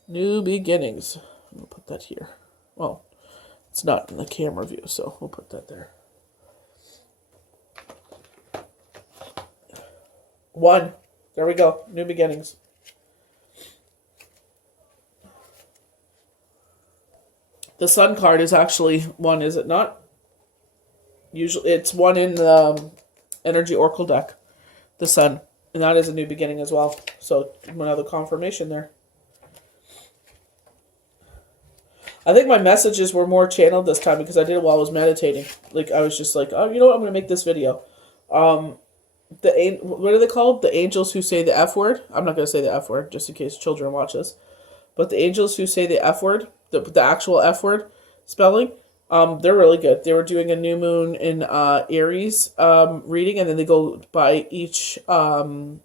New beginnings. We'll put that here. Well, it's not in the camera view, so we'll put that there. 1. There we go. New beginnings. The Sun card is actually 1, is it not? Usually it's 1 in the Energy Oracle deck. The Sun. And that is a new beginning as well. So another confirmation there. I think my messages were more channeled this time because I did it while I was meditating. Like, I was just like, oh, you know what? I'm going to make this video. What are they called? The angels who say the F word. I'm not going to say the F word just in case children watch this. But the angels who say the F word, the actual F word spelling, they're really good. They were doing a new moon in Aries reading, and then they go by each sign.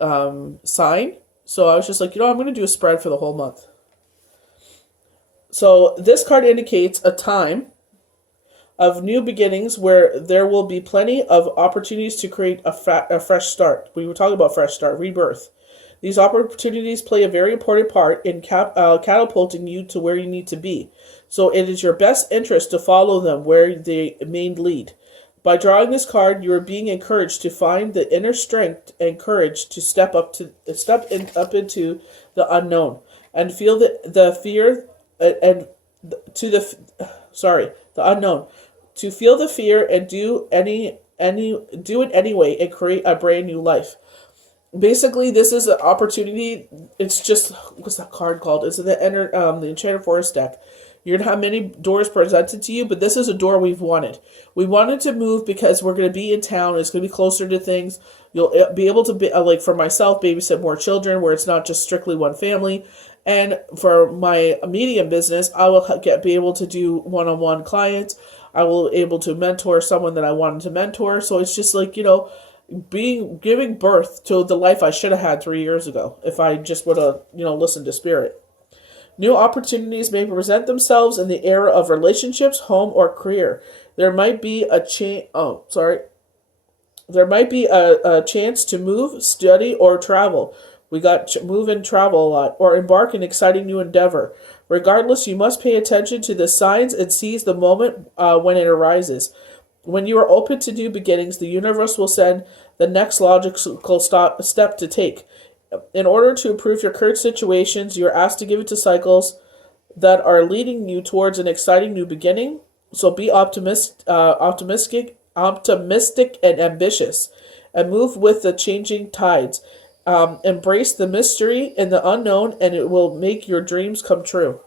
So I was just like, I'm going to do a spread for the whole month. So this card indicates a time of new beginnings where there will be plenty of opportunities to create a fresh start. We were talking about fresh start, rebirth. These opportunities play a very important part in catapulting you to where you need to be. So it is your best interest to follow them where they may lead. By drawing this card, you are being encouraged to find the inner strength and courage to step up into the unknown and feel the fear the unknown, to feel the fear and do it anyway and create a brand new life. Basically, this is an opportunity. It's just, what's that card called? It's the Enchanted Forest deck. You're going to have many doors presented to you, but this is a door we've wanted. We wanted to move because we're going to be in town. It's going to be closer to things. You'll be able to, like for myself, babysit more children where it's not just strictly one family. And for my medium business, I will be able to do one-on-one clients. I will be able to mentor someone that I wanted to mentor. So it's just like, giving birth to the life I should have had 3 years ago if I just would have, listened to Spirit. New opportunities may present themselves in the era of relationships, home, or career. There might be a chance to move, study, or travel. We got move and travel a lot, or embark in exciting new endeavor. Regardless, you must pay attention to the signs and seize the moment when it arises. When you are open to new beginnings, the universe will send the next logical step to take. In order to improve your current situations, you are asked to give it to cycles that are leading you towards an exciting new beginning. So be optimistic and ambitious, and move with the changing tides. Embrace the mystery and the unknown, and it will make your dreams come true.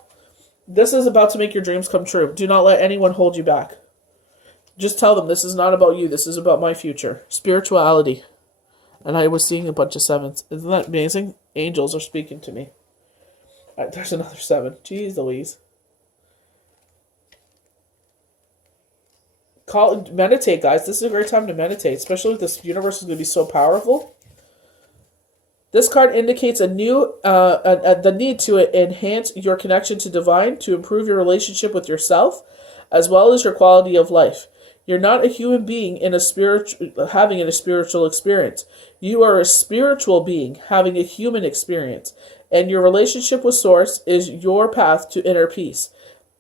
This is about to make your dreams come true. Do not let anyone hold you back. Just tell them, this is not about you. This is about my future. Spirituality. And I was seeing a bunch of 7s. Isn't that amazing? Angels are speaking to me. There's another 7. Jeez Louise. Meditate, guys. This is a great time to meditate, especially if this universe is going to be so powerful. This card indicates the need to enhance your connection to divine, to improve your relationship with yourself, as well as your quality of life. You're not a human being having a spiritual experience. You are a spiritual being having a human experience, and your relationship with Source is your path to inner peace.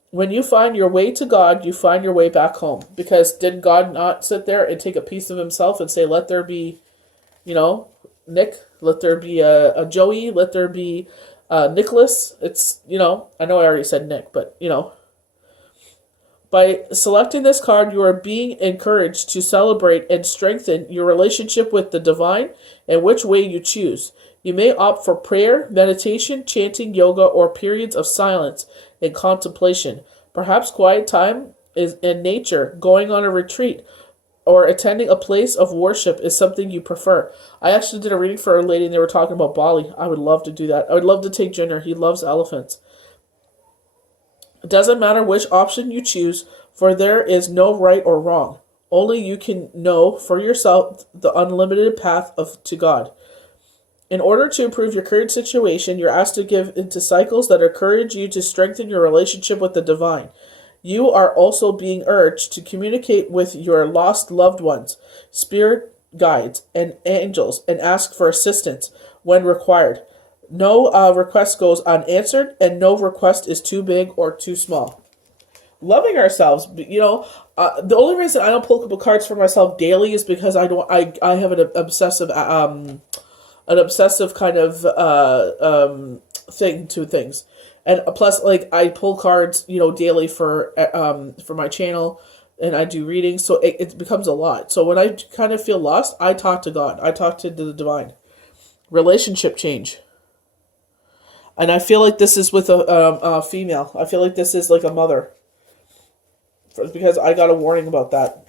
When you find your way to God, you find your way back home. Because did God not sit there and take a piece of himself and say, let there be, Nick, let there be a Joey, let there be Nicholas? It's, I know I already said Nick, but, By selecting this card, you are being encouraged to celebrate and strengthen your relationship with the divine and which way you choose. You may opt for prayer, meditation, chanting, yoga, or periods of silence and contemplation. Perhaps quiet time is in nature, going on a retreat, or attending a place of worship is something you prefer. I actually did a reading for a lady and they were talking about Bali. I would love to do that. I would love to take Junior. He loves elephants. It doesn't matter which option you choose, for there is no right or wrong. Only you can know for yourself the unlimited path to God. In order to improve your current situation, you're asked to give into cycles that encourage you to strengthen your relationship with the divine. You are also being urged to communicate with your lost loved ones, spirit guides, and angels, and ask for assistance when required. No request goes unanswered, and no request is too big or too small. Loving ourselves, the only reason I don't pull cards for myself daily is because I have an obsessive kind of thing to things, and plus, like, I pull cards, daily for my channel, and I do readings, so it becomes a lot. So when I kind of feel lost, I talk to God, I talk to the divine. Relationship change, and I feel like this is with a female. I feel like this is like a mother, because I got a warning about that.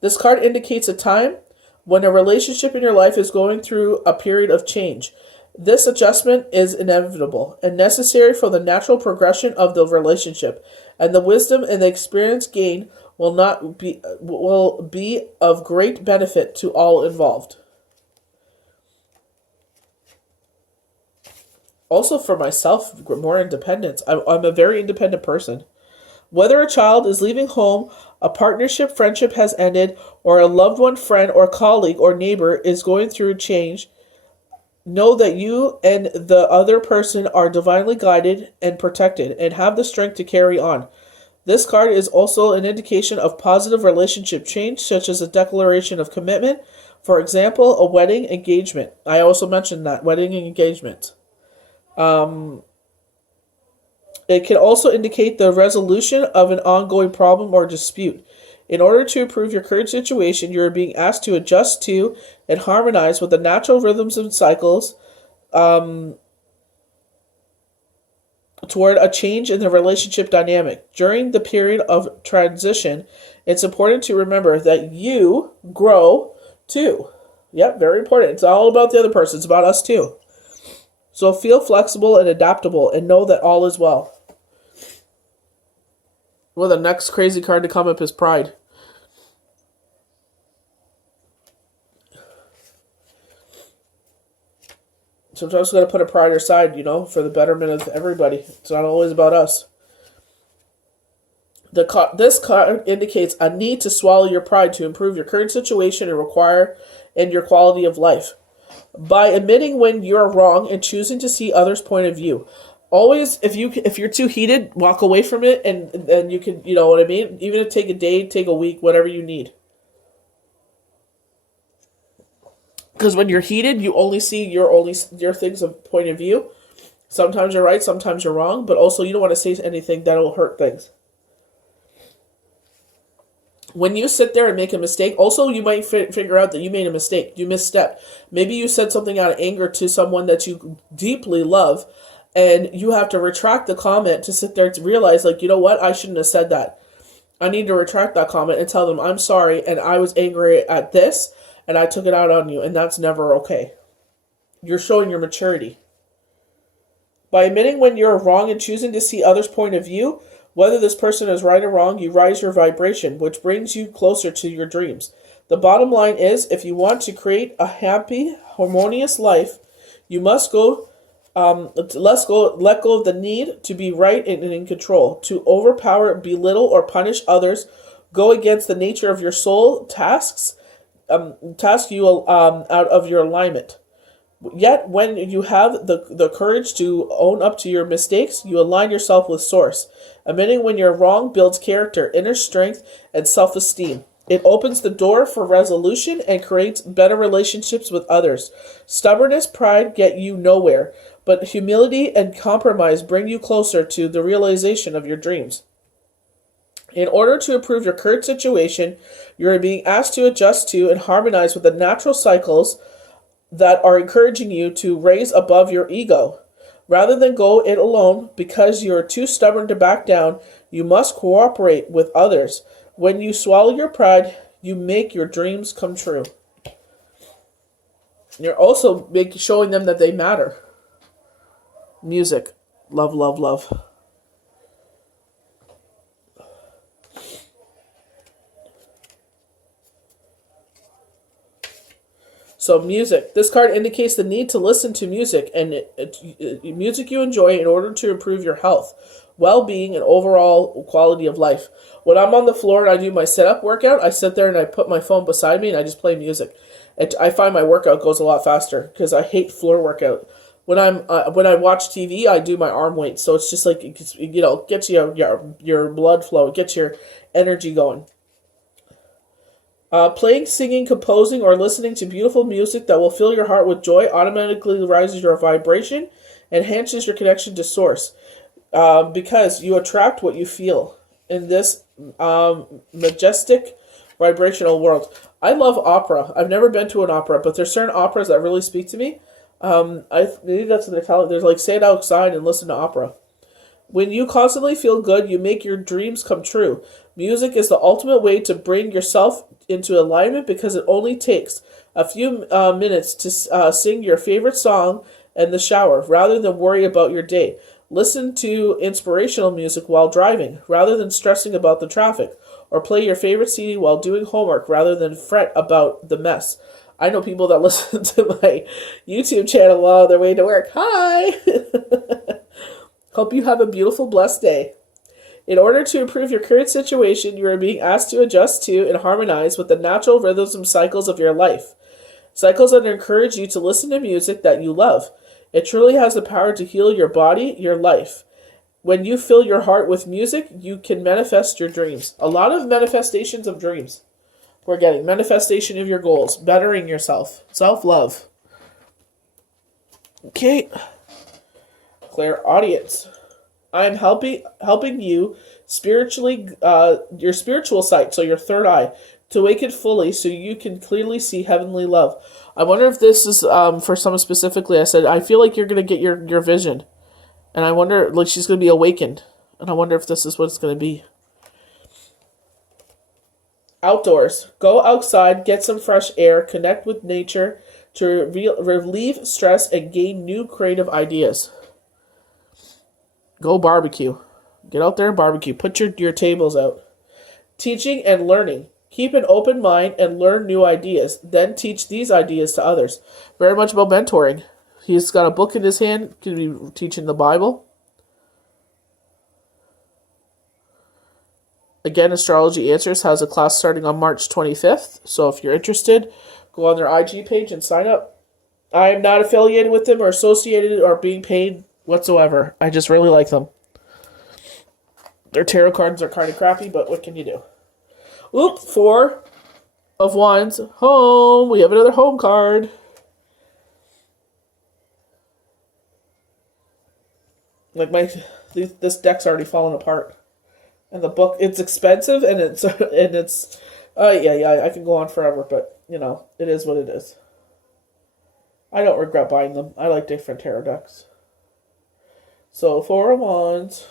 This card indicates a time when a relationship in your life is going through a period of change. This adjustment is inevitable and necessary for the natural progression of the relationship, and the wisdom and the experience gained will be of great benefit to all involved. Also, for myself, more independence. I'm a very independent person. Whether a child is leaving home, a partnership, friendship has ended, or a loved one, friend, or colleague or neighbor is going through change, know that you and the other person are divinely guided and protected and have the strength to carry on. This card is also an indication of positive relationship change, such as a declaration of commitment. For example, a wedding engagement. I also mentioned that, wedding and engagement. It can also indicate the resolution of an ongoing problem or dispute. In order to improve your current situation, you are being asked to adjust to and harmonize with the natural rhythms and cycles toward a change in the relationship dynamic. During the period of transition, it's important to remember that you grow too. Yep, very important. It's all about the other person. It's about us too. So feel flexible and adaptable and know that all is well. Well, the next crazy card to come up is Pride. Sometimes we got to put a pride aside, for the betterment of everybody. It's not always about us. This card indicates a need to swallow your pride to improve your current situation and your quality of life. By admitting when you're wrong and choosing to see others' point of view. Always, if you're too heated, walk away from it, and you can, you know what I mean? Even if take a day, take a week, whatever you need. Because when you're heated, you only see your things of point of view. Sometimes you're right, sometimes you're wrong, but also you don't want to say anything that will hurt things. When you sit there and make a mistake, also you might figure out that you made a mistake. You misstepped. Maybe you said something out of anger to someone that you deeply love, and you have to retract the comment to sit there to realize, like, you know what? I shouldn't have said that. I need to retract that comment and tell them I'm sorry, and I was angry at this, and I took it out on you, and that's never okay. You're showing your maturity. By admitting when you're wrong and choosing to see others' point of view, whether this person is right or wrong, you rise your vibration, which brings you closer to your dreams. The bottom line is, if you want to create a happy, harmonious life, you must let go of the need to be right and in control, to overpower, belittle, or punish others, go against the nature of your soul task you out of your alignment. Yet, when you have the courage to own up to your mistakes, you align yourself with Source. Admitting when you're wrong builds character, inner strength, and self-esteem. It opens the door for resolution and creates better relationships with others. Stubbornness, pride get you nowhere, but humility and compromise bring you closer to the realization of your dreams. In order to improve your current situation, you are being asked to adjust to and harmonize with the natural cycles that are encouraging you to raise above your ego. Rather than go it alone because you're too stubborn to back down, you must cooperate with others. When you swallow your pride, you make your dreams come true. You're also showing them that they matter. Music. Love, love, love. So music. This card indicates the need to listen to music and music you enjoy in order to improve your health, well-being, and overall quality of life. When I'm on the floor and I do my sit-up workout, I sit there and I put my phone beside me and I just play music. I find my workout goes a lot faster because I hate floor workout. When I watch TV, I do my arm weights, so it's just like gets your blood flow, it gets your energy going. Playing, singing, composing, or listening to beautiful music that will fill your heart with joy automatically raises your vibration, enhances your connection to source, because you attract what you feel in this majestic vibrational world. I love opera. I've never been to an opera, but there's certain operas that really speak to me. Maybe that's what they're telling. There's like sit outside and listen to opera. When you constantly feel good, you make your dreams come true. Music is the ultimate way to bring yourself into alignment because it only takes a few minutes to sing your favorite song in the shower rather than worry about your day. Listen to inspirational music while driving rather than stressing about the traffic, or play your favorite CD while doing homework rather than fret about the mess. I know people that listen to my YouTube channel while on their way to work. Hi! Hope you have a beautiful, blessed day. In order to improve your current situation, you are being asked to adjust to and harmonize with the natural rhythms and cycles of your life. Cycles that encourage you to listen to music that you love. It truly has the power to heal your body, your life. When you fill your heart with music, you can manifest your dreams. A lot of manifestations of dreams. We're getting manifestation of your goals, bettering yourself, self-love. Okay. Clairaudience. I am helping you spiritually, your spiritual sight, so your third eye, to awaken fully so you can clearly see heavenly love. I wonder if this is for someone specifically. I said, I feel like you're going to get your vision. And I wonder, like, she's going to be awakened. And I wonder if this is what it's going to be. Outdoors. Go outside, get some fresh air, connect with nature to relieve stress and gain new creative ideas. Go barbecue. Get out there and barbecue. Put your tables out. Teaching and learning. Keep an open mind and learn new ideas. Then teach these ideas to others. Very much about mentoring. He's got a book in his hand. Could be teaching the Bible. Again, Astrology Answers has a class starting on March 25th. So if you're interested, go on their IG page and sign up. I am not affiliated with them or associated or being paid whatsoever. I just really like them. Their tarot cards are kind of crappy, but what can you do? Oop, 4 of Wands. Home. We have another home card. Like this deck's already falling apart. And the book, it's expensive and it's yeah, I can go on forever, but it is what it is. I don't regret buying them. I like different tarot decks. So 4 of Wands.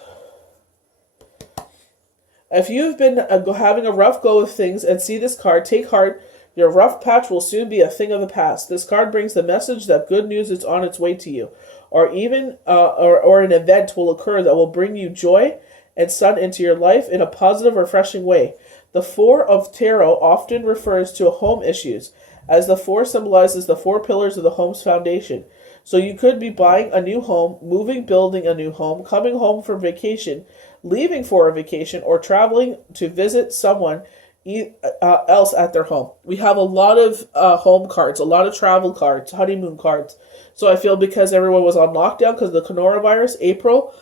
If you've been having a rough go of things and see this card, take heart. Your rough patch will soon be a thing of the past. This card brings the message that good news is on its way to you, or even or an event will occur that will bring you joy and sun into your life in a positive, refreshing way. The 4 of Tarot often refers to home issues, as the 4 symbolizes the 4 pillars of the home's foundation. So you could be buying a new home, moving, building a new home, coming home from vacation, leaving for a vacation, or traveling to visit someone else at their home. We have a lot of home cards, a lot of travel cards, honeymoon cards. So I feel because everyone was on lockdown because of the coronavirus, April,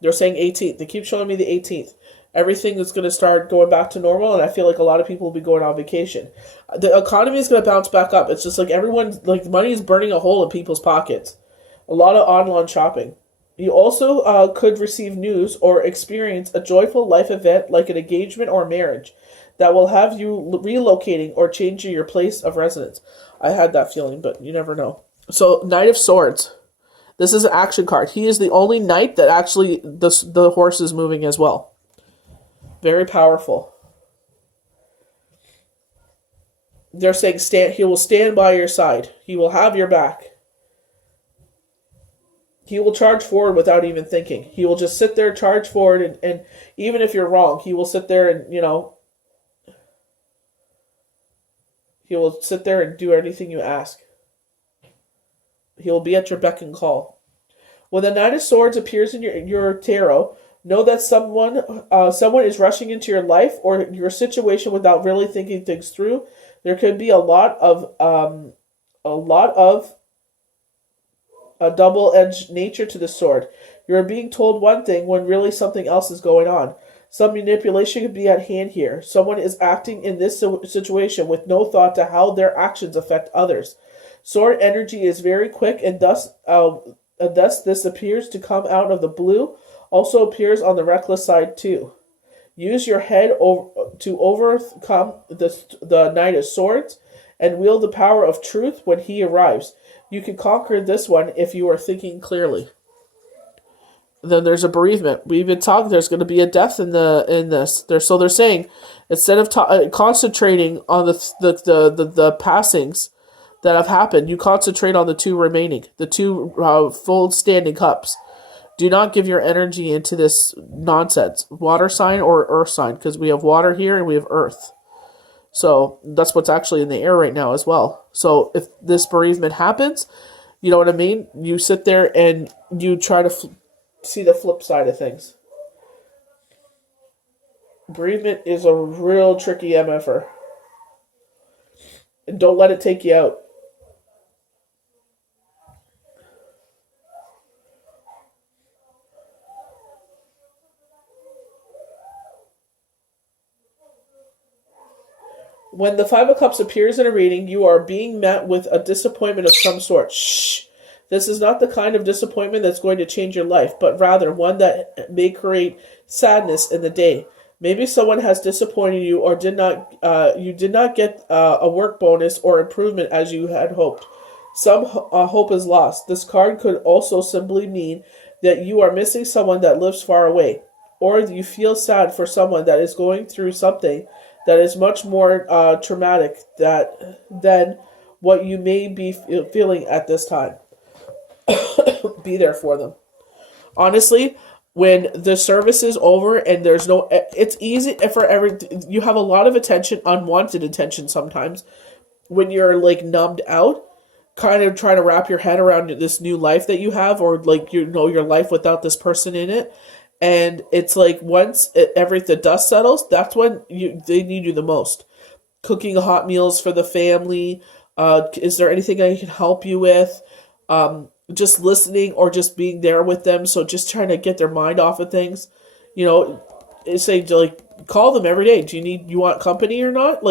they're saying 18th. They keep showing me the 18th. Everything is going to start going back to normal, and I feel like a lot of people will be going on vacation. The economy is going to bounce back up. It's just like money is burning a hole in people's pockets. A lot of online shopping. You also could receive news or experience a joyful life event like an engagement or marriage that will have you relocating or changing your place of residence. I had that feeling, but you never know. So, Knight of Swords. This is an action card. He is the only knight that actually the horse is moving as well. Very powerful. They're saying he will stand by your side. He will have your back. He will charge forward without even thinking. He will just sit there, charge forward, and even if you're wrong, he will sit there and, he will sit there and do anything you ask. He will be at your beck and call. When the Knight of Swords appears in your tarot, know that someone is rushing into your life or your situation without really thinking things through. There could be a lot of a double-edged nature to the sword. You are being told one thing when really something else is going on. Some manipulation could be at hand here. Someone is acting in this situation with no thought to how their actions affect others. Sword energy is very quick, and thus this appears to come out of the blue. Also appears on the reckless side too. Use your head to overcome the Knight of Swords and wield the power of truth when he arrives. You can conquer this one if you are thinking clearly. Then there's a bereavement. We've been talking. There's going to be a death in this. So they're saying instead of concentrating on the passings that have happened, you concentrate on the two remaining, the two full standing cups. Do not give your energy into this nonsense. Water sign or earth sign, because we have water here and we have earth. So that's what's actually in the air right now as well. So if this bereavement happens, you know what I mean? You sit there and you try to see the flip side of things. Bereavement is a real tricky MFer. And don't let it take you out. When the Five of Cups appears in a reading, you are being met with a disappointment of some sort. Shh! This is not the kind of disappointment that's going to change your life, but rather one that may create sadness in the day. Maybe someone has disappointed you, or you did not get a work bonus or improvement as you had hoped. Some hope is lost. This card could also simply mean that you are missing someone that lives far away, or you feel sad for someone that is going through something that is much more traumatic than what you may be feeling at this time. Be there for them. Honestly, when the service is over and it's easy you have a lot of attention, unwanted attention sometimes, when you're like numbed out, kind of trying to wrap your head around this new life that you have, or like, your life without this person in it. And it's like once the dust settles, that's when they need you the most. Cooking hot meals for the family. Is there anything I can help you with? Just listening or just being there with them. So just trying to get their mind off of things. Say like call them every day. You want company or not?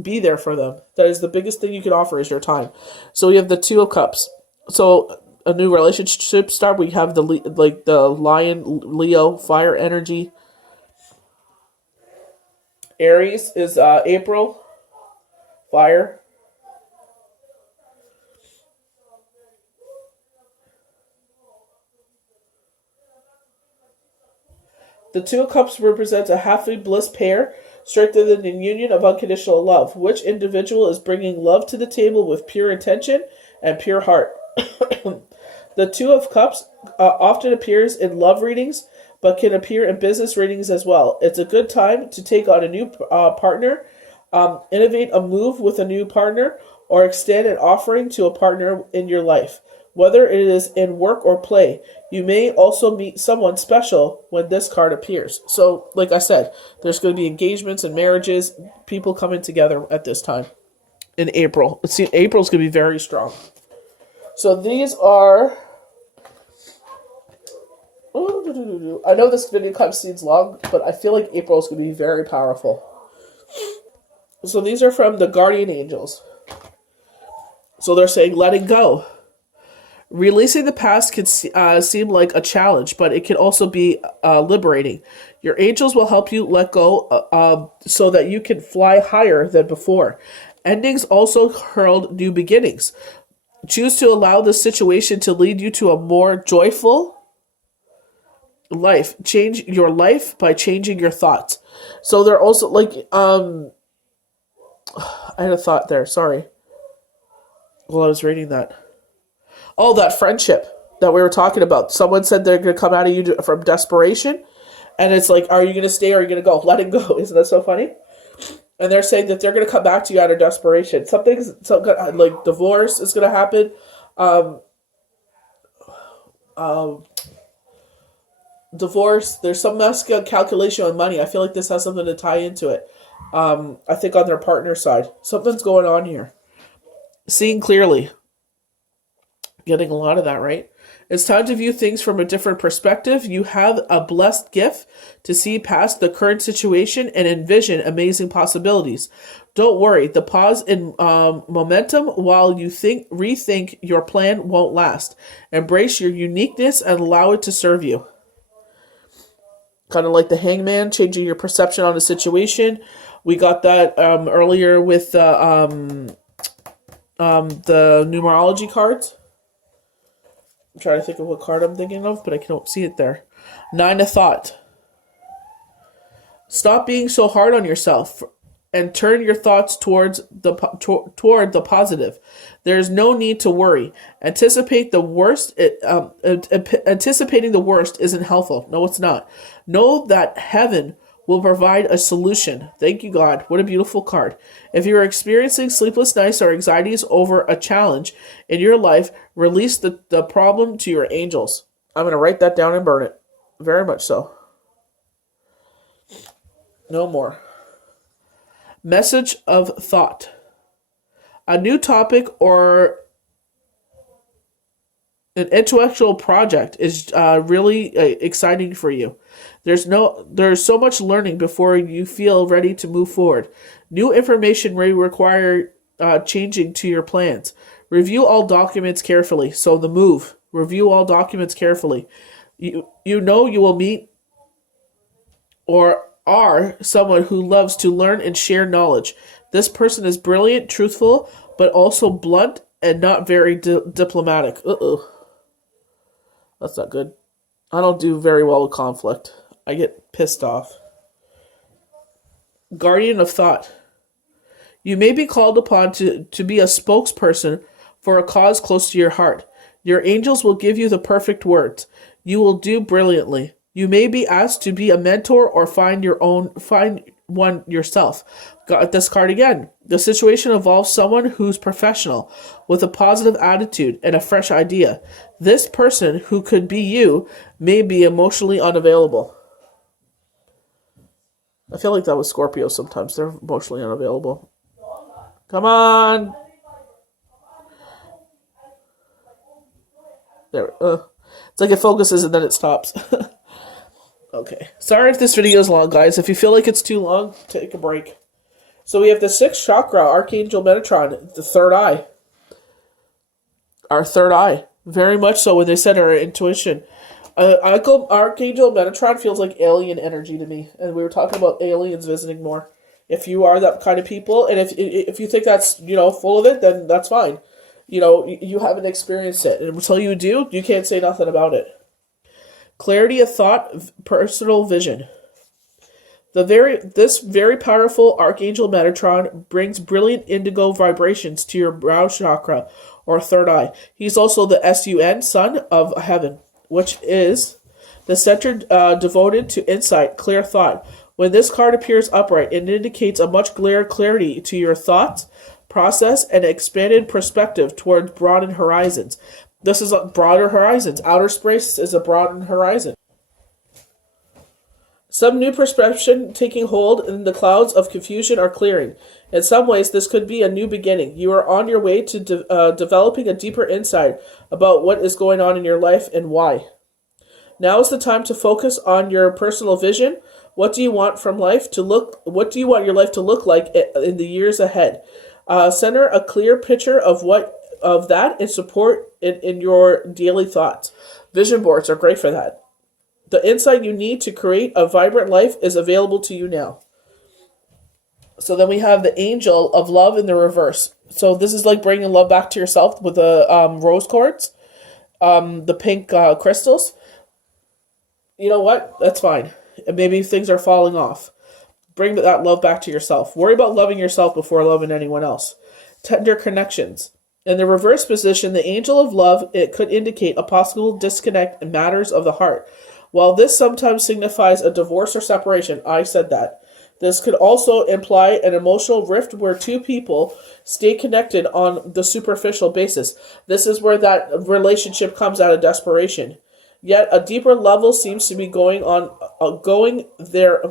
Be there for them. That is the biggest thing you can offer is your time. So we have the Two of Cups. So a new relationship start. We have the Lion, Leo, fire energy. Aries is April, fire. The Two of Cups represents a happy bliss pair, strengthened in union of unconditional love. Which individual is bringing love to the table with pure intention and pure heart? The Two of Cups often appears in love readings, but can appear in business readings as well. It's a good time to take on a new partner, innovate a move with a new partner, or extend an offering to a partner in your life. Whether it is in work or play, you may also meet someone special when this card appears. So, like I said, there's going to be engagements and marriages, people coming together at this time in April. April's going to be very strong. So these are... I know this video kind of seems long, but I feel like April is going to be very powerful. So these are from the Guardian Angels. So they're saying letting go. Releasing the past can seem like a challenge, but it can also be liberating. Your angels will help you let go so that you can fly higher than before. Endings also herald new beginnings. Choose to allow the situation to lead you to a more joyful life. Change your life by changing your thoughts. So they're also like, I had a thought there, sorry. While I was reading that. Oh, that friendship that we were talking about. Someone said they're going to come out of you from desperation. And it's like, are you going to stay or are you going to go? Letting go. Isn't that so funny? And they're saying that they're going to come back to you out of desperation. Something like divorce is going to happen. Um, um, Divorce. There's some calculation on money. I feel like this has something to tie into it. I think on their partner side, something's going on here. Seeing clearly, getting a lot of that right. It's time to view things from a different perspective. You have a blessed gift to see past the current situation and envision amazing possibilities. Don't worry, the pause in momentum while you rethink your plan won't last. Embrace your uniqueness and allow it to serve you. Kind of like the hangman, changing your perception on a situation. We got that earlier with the numerology cards. I'm trying to think of what card I'm thinking of, but I don't see it there. 9 of thought. Stop being so hard on yourself and turn your thoughts toward the positive. There's no need to worry. Anticipating the worst isn't helpful. No, it's not. Know that heaven will provide a solution. Thank you, God. What a beautiful card. If you are experiencing sleepless nights or anxieties over a challenge in your life, release the problem to your angels. I'm going to write that down and burn it. Very much so. No more. Message of thought. A new topic or an intellectual project is really exciting for you. There's so much learning before you feel ready to move forward. New information may require changing to your plans. Review all documents carefully. So the move. Review all documents carefully. You know you will meet or are someone who loves to learn and share knowledge. This person is brilliant, truthful, but also blunt and not very diplomatic. Uh-oh. That's not good. I don't do very well with conflict. I get pissed off. Guardian of thought. You may be called upon to be a spokesperson for a cause close to your heart. Your angels will give you the perfect words. You will do brilliantly. You may be asked to be a mentor or find one yourself. Got this card again. The situation involves someone who's professional, with a positive attitude and a fresh idea. This person, who could be you, may be emotionally unavailable. I feel like that was Scorpio sometimes. They're emotionally unavailable. Come on! There. It's like it focuses and then it stops. Okay. Sorry if this video is long, guys. If you feel like it's too long, take a break. So we have the 6th chakra, Archangel Metatron, the third eye. Our third eye. Very much so when they said our intuition. Archangel Metatron feels like alien energy to me. And we were talking about aliens visiting more. If you are that kind of people, and if you think that's, full of it, then that's fine. You haven't experienced it. And until you do, you can't say nothing about it. Clarity of thought, personal vision. This very powerful Archangel Metatron brings brilliant indigo vibrations to your brow chakra, or third eye. He's also the sun, son of heaven, which is the center devoted to insight, clear thought. When this card appears upright, it indicates a much greater clarity to your thoughts, process, and expanded perspective towards broadened horizons. This is a broader horizons. Outer space is a broadened horizon. Some new perception taking hold, and the clouds of confusion are clearing. In some ways, this could be a new beginning. You are on your way to developing a deeper insight about what is going on in your life and why. Now is the time to focus on your personal vision. What do you want from life to look? What do you want your life to look like in the years ahead? Center a clear picture of that and support it in your daily thoughts. Vision boards are great for that. The insight you need to create a vibrant life is available to you now. So then we have the angel of love in the reverse. So this is like bringing love back to yourself with the rose quartz, the pink crystals. You know what? That's fine. Maybe things are falling off. Bring that love back to yourself. Worry about loving yourself before loving anyone else. Tender connections. In the reverse position, the angel of love, it could indicate a possible disconnect in matters of the heart. While this sometimes signifies a divorce or separation, I said that. This could also imply an emotional rift where two people stay connected on the superficial basis. This is where that relationship comes out of desperation. Yet a deeper level seems to be going on, going there,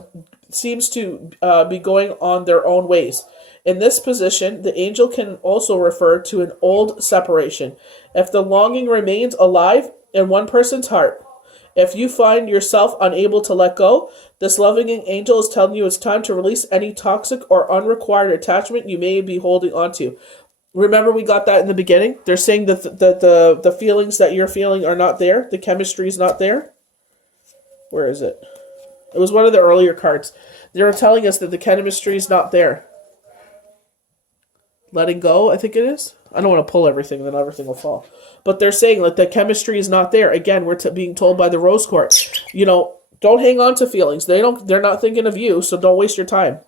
seems to be going on their own ways. In this position, the angel can also refer to an old separation. If the longing remains alive in one person's heart, if you find yourself unable to let go, this loving angel is telling you it's time to release any toxic or unrequired attachment you may be holding onto. Remember, we got that in the beginning? They're saying that the feelings that you're feeling are not there. The chemistry is not there. Where is it? It was one of the earlier cards. They were telling us that the chemistry is not there. Letting go, I think it is. I don't want to pull everything, then everything will fall. But they're saying like the chemistry is not there. Again, we're being told by the Rose Court, don't hang on to feelings. They're not thinking of you, so don't waste your time.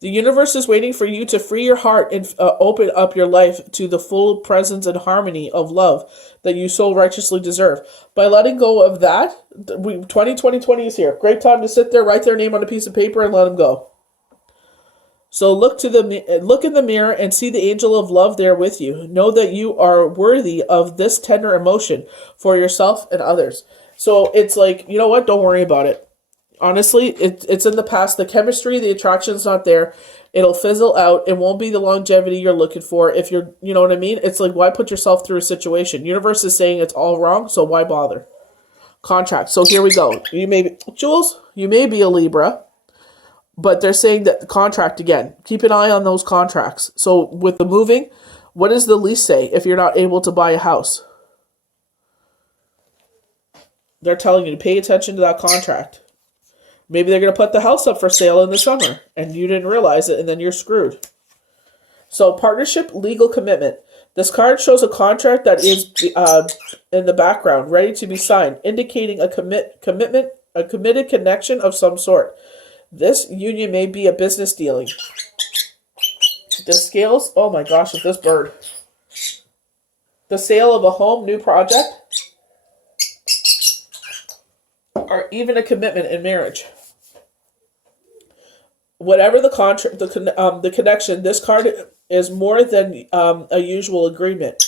The universe is waiting for you to free your heart and open up your life to the full presence and harmony of love that you so righteously deserve. By letting go of that, 2020 is here. Great time to sit there, write their name on a piece of paper, and let them go. So look in the mirror and see the angel of love there with you. Know that you are worthy of this tender emotion for yourself and others. So it's like, you know what? Don't worry about it. Honestly, it's in the past. The chemistry, the attraction's not there. It'll fizzle out. It won't be the longevity you're looking for. If you know what I mean? It's like, why put yourself through a situation? Universe is saying it's all wrong, so why bother? Contract. So here we go. Jules, you may be a Libra. But they're saying that the contract again, keep an eye on those contracts. So with the moving, what does the lease say if you're not able to buy a house? They're telling you to pay attention to that contract. Maybe they're going to put the house up for sale in the summer and you didn't realize it and then you're screwed. So partnership, legal commitment. This card shows a contract that is in the background, ready to be signed, indicating a commitment, a committed connection of some sort. This union may be a business dealing. The scales, oh my gosh, with this bird. The sale of a home, new project, or even a commitment in marriage. Whatever the contract, the connection, this card is more than a usual agreement.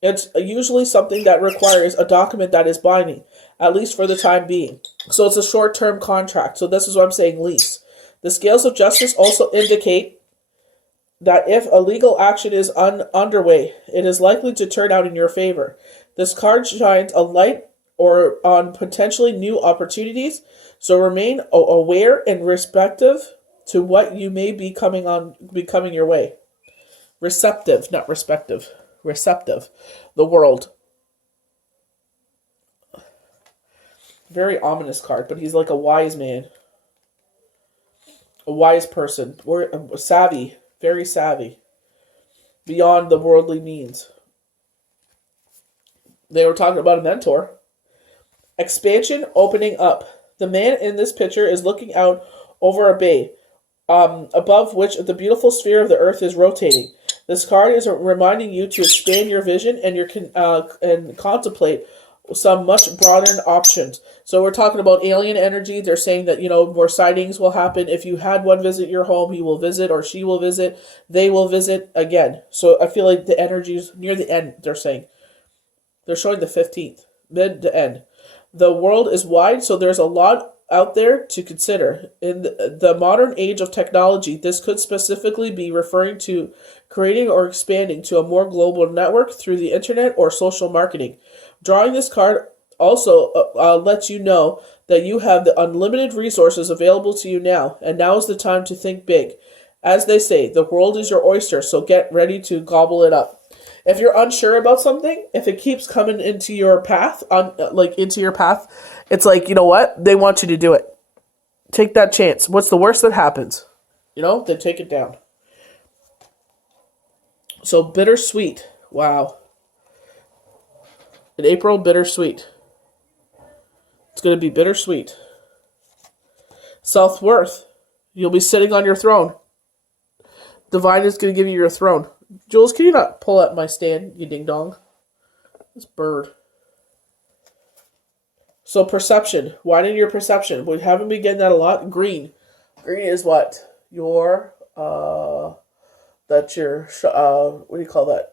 It's usually something that requires a document that is binding, at least for the time being. So it's a short-term contract. So this is what I'm saying, lease. The scales of justice also indicate that if a legal action is underway, it is likely to turn out in your favor. This card shines a light on potentially new opportunities, so remain aware and receptive to what you may be coming your way. Receptive, not respective. Receptive. The world. Very ominous card, but he's like a wise man. A wise person. Or savvy. Very savvy. Beyond the worldly means. They were talking about a mentor. Expansion, opening up. The man in this picture is looking out over a bay, above which the beautiful sphere of the earth is rotating. This card is reminding you to expand your vision and contemplate some much broader options. So we're talking about alien energy. They're saying that, more sightings will happen. If you had one visit your home, he will visit or she will visit. They will visit again. So I feel like the energy is near the end, they're saying. They're showing the 15th, mid to end. The world is wide, so there's a lot out there to consider. In the modern age of technology, this could specifically be referring to creating or expanding to a more global network through the internet or social marketing. Drawing this card also lets you know that you have the unlimited resources available to you now, and now is the time to think big. As they say, the world is your oyster, so get ready to gobble it up. If you're unsure about something, if it keeps coming into your path, it's like, you know what? They want you to do it. Take that chance. What's the worst that happens? Then take it down. So bittersweet. Wow. In April, bittersweet. It's going to be bittersweet. Self-worth. You'll be sitting on your throne. Divine is going to give you your throne. Jules, can you not pull up my stand, you ding-dong? This bird. So perception. Widen your perception. We haven't been getting that a lot. Green. Green is what? That's your, what do you call that?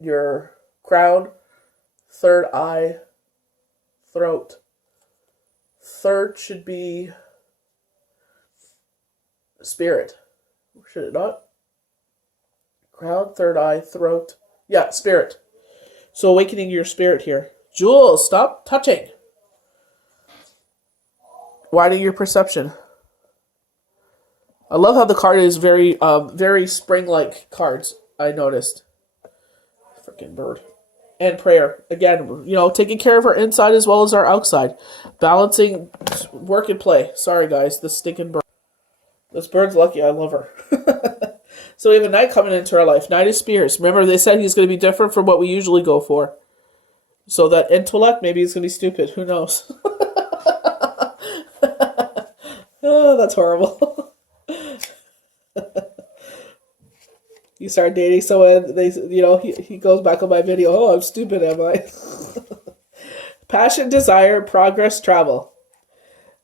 Your crown, third eye, throat. Third should be spirit. Should it not? Crown, third eye, throat. Yeah, spirit. So awakening your spirit here. Jules, stop touching. Widening your perception. I love how the card is very spring-like cards, I noticed. Freaking bird. And prayer. Again, taking care of our inside as well as our outside. Balancing work and play. Sorry, guys, this stinking bird. This bird's lucky, I love her. So we have a knight coming into our life. Knight of Spears. Remember, they said he's going to be different from what we usually go for. So that intellect, maybe he's going to be stupid. Who knows? Oh, that's horrible. You start dating someone, he goes back on my video. Oh, I'm stupid, am I? Passion, desire, progress, travel.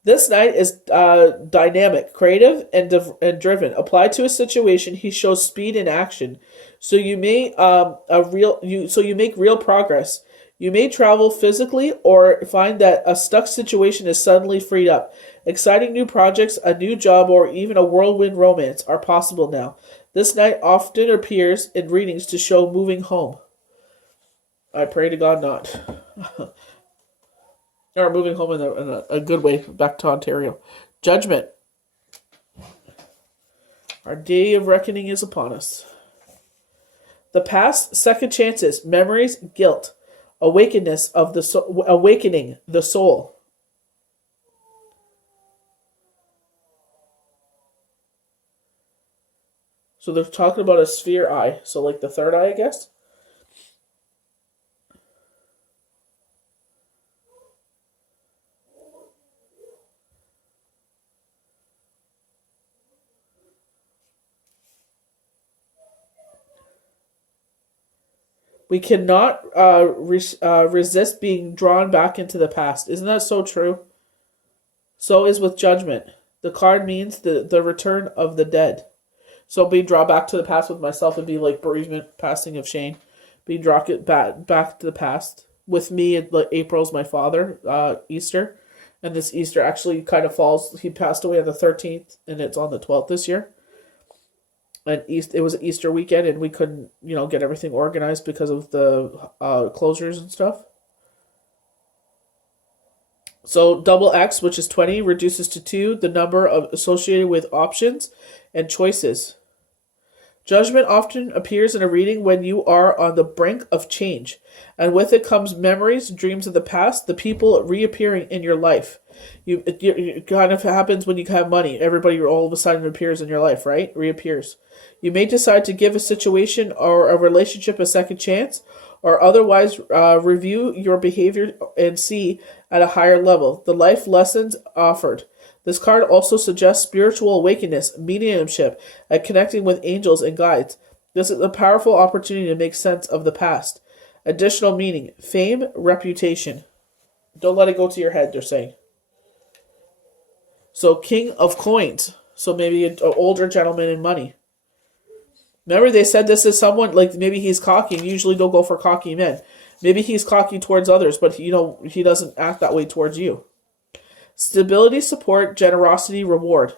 This knight is dynamic, creative, and driven. Applied to a situation, he shows speed in action. So you make real progress. You may travel physically or find that a stuck situation is suddenly freed up. Exciting new projects, a new job, or even a whirlwind romance are possible now. This knight often appears in readings to show moving home. I pray to God not. Or moving home in a good way back to Ontario. Judgment. Our day of reckoning is upon us. The past, second chances, memories, guilt, awakening the soul. So they're talking about a sphere eye. So like the third eye, I guess. We cannot resist being drawn back into the past. Isn't that so true? So is with judgment. The card means the return of the dead. So being drawn back to the past with myself would be like bereavement, passing of Shane. Being drawn back to the past. With me, April's my father, Easter. And this Easter actually kind of falls. He passed away on the 13th, and it's on the 12th this year. And it was Easter weekend, and we couldn't, get everything organized because of the closures and stuff. So double X, which is 20, reduces to 2 the number associated with options and choices. Judgment often appears in a reading when you are on the brink of change, and with it comes memories, dreams of the past, the people reappearing in your life. It kind of happens when you have money. Everybody all of a sudden appears in your life, right? Reappears. You may decide to give a situation or a relationship a second chance, or otherwise review your behavior and see at a higher level the life lessons offered. This card also suggests spiritual awakeness, mediumship, and connecting with angels and guides. This is a powerful opportunity to make sense of the past. Additional meaning: fame, reputation. Don't let it go to your head, they're saying. So, King of Coins. So maybe an older gentleman in money. Remember, they said this is someone, like maybe he's cocky. Usually don't go for cocky men. Maybe he's cocky towards others, but he doesn't act that way towards you. Stability, support, generosity, reward.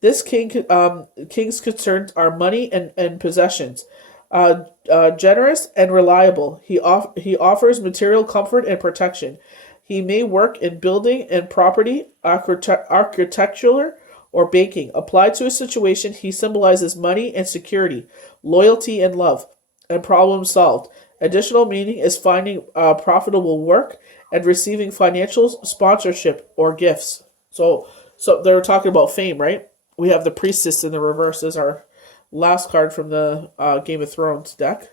This king's concerns are money and possessions. Generous and reliable. He offers material comfort and protection. He may work in building and property, architecture, or baking. Applied to a situation, he symbolizes money and security, loyalty and love, and problem solved. Additional meaning is finding profitable work and receiving financial sponsorship or gifts. So they're talking about fame, right? We have the Priestess in the reverse as our last card from the Game of Thrones deck.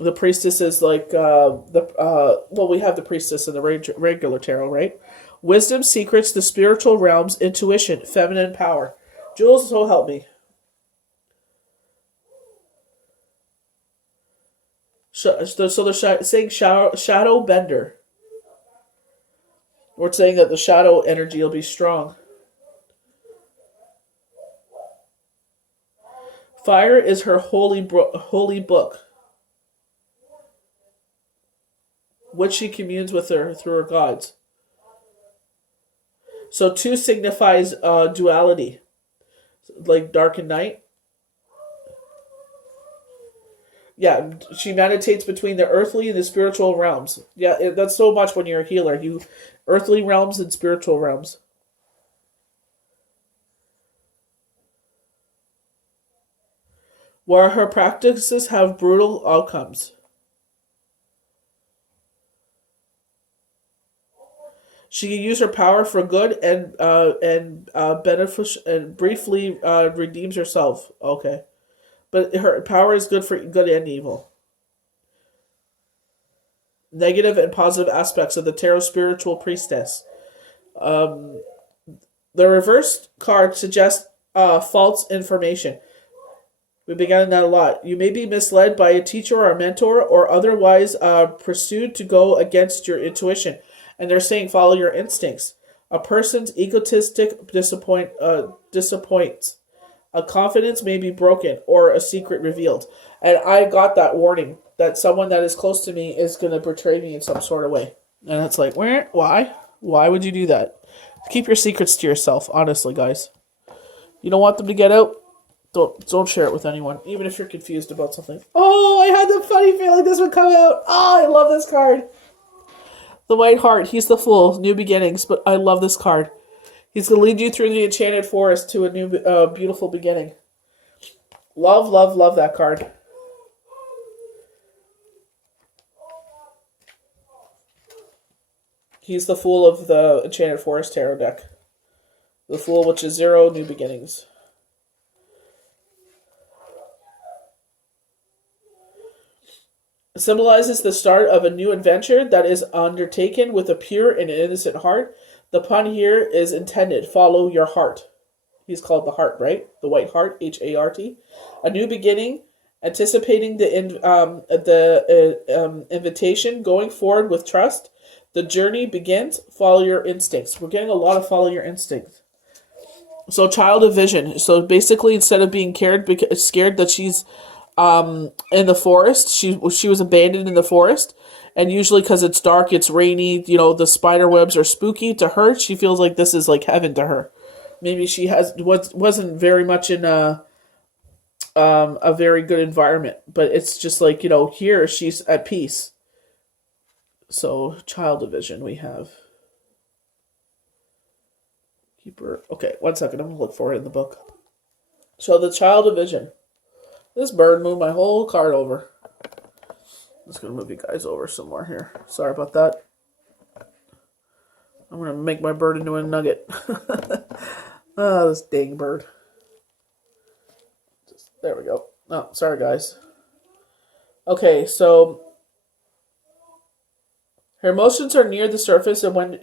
The Priestess is like we have the Priestess in the regular tarot, right? Wisdom, secrets, the spiritual realms, intuition, feminine power. Jules, so help me. So they're saying shadow bender. We're saying that the shadow energy will be strong. Fire is her holy book, which she communes with her through her gods. So 2 signifies duality, like dark and night. Yeah, she meditates between the earthly and the spiritual realms. Yeah, that's so much when you're a healer. You earthly realms and spiritual realms. Where her practices have brutal outcomes. She can use her power for good and beneficial and briefly redeems herself. Okay, but her power is good for good and evil. Negative and positive aspects of the tarot spiritual priestess. Um, the reversed card suggests false information. We've been getting that a lot. You may be misled by a teacher or a mentor or otherwise pursued to go against your intuition. And they're saying follow your instincts. A person's egotistic disappoints. A confidence may be broken or a secret revealed. And I got that warning that someone that is close to me is going to betray me in some sort of way. And it's like, where? Why? Why would you do that? Keep your secrets to yourself, honestly, guys. You don't want them to get out? Don't share it with anyone, even if you're confused about something. Oh, I had the funny feeling this would come out. Oh, I love this card. The White Heart, he's the Fool, new beginnings, but I love this card. He's going to lead you through the enchanted forest to a new, beautiful beginning. Love, love, love that card. He's the Fool of the Enchanted Forest Tarot deck. The Fool, which is 0, new beginnings. It symbolizes the start of a new adventure that is undertaken with a pure and innocent heart. The pun here is intended. Follow your heart. He's called the Heart, right? The White Heart, H-A-R-T. A new beginning, anticipating the invitation, going forward with trust. The journey begins. Follow your instincts. We're getting a lot of follow your instincts. So child of vision. So basically, instead of being scared that she's in the forest, she was abandoned in the forest, and usually because it's dark, it's rainy, the spider webs are spooky to her. She feels like this is like heaven to her. Maybe she wasn't very much in a very good environment, but it's just like here she's at peace. So child of vision we have. Keeper. Okay, 1 second. I'm gonna look for it in the book. So the child of vision. This bird moved my whole card over. I'm just going to move you guys over some more here. Sorry about that. I'm going to make my bird into a nugget. Oh, this dang bird. There we go. Oh, sorry, guys. Okay, so her emotions are near the surface, and when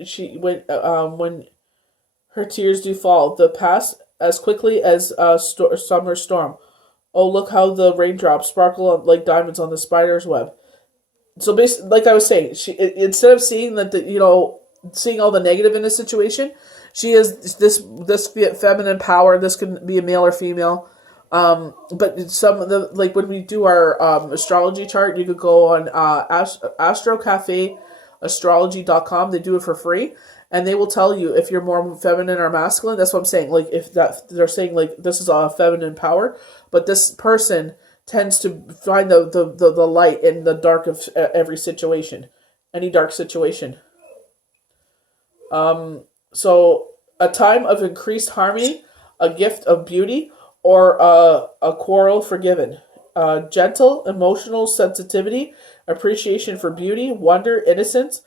her tears do fall, they pass as quickly as a summer storm. Oh, look how the raindrops sparkle like diamonds on the spider's web. So basically, like I was saying, instead of seeing seeing all the negative in this situation, she has this feminine power. This could be a male or female. But some of the, like when we do our astrology chart, you could go on astrocafeastrology.com. They do it for free. And they will tell you if you're more feminine or masculine. That's what I'm saying. Like if they're saying like this is a feminine power, but this person tends to find the light in the dark of every situation, any dark situation. So a time of increased harmony, a gift of beauty, or a quarrel forgiven. Gentle emotional sensitivity, appreciation for beauty, wonder, innocence.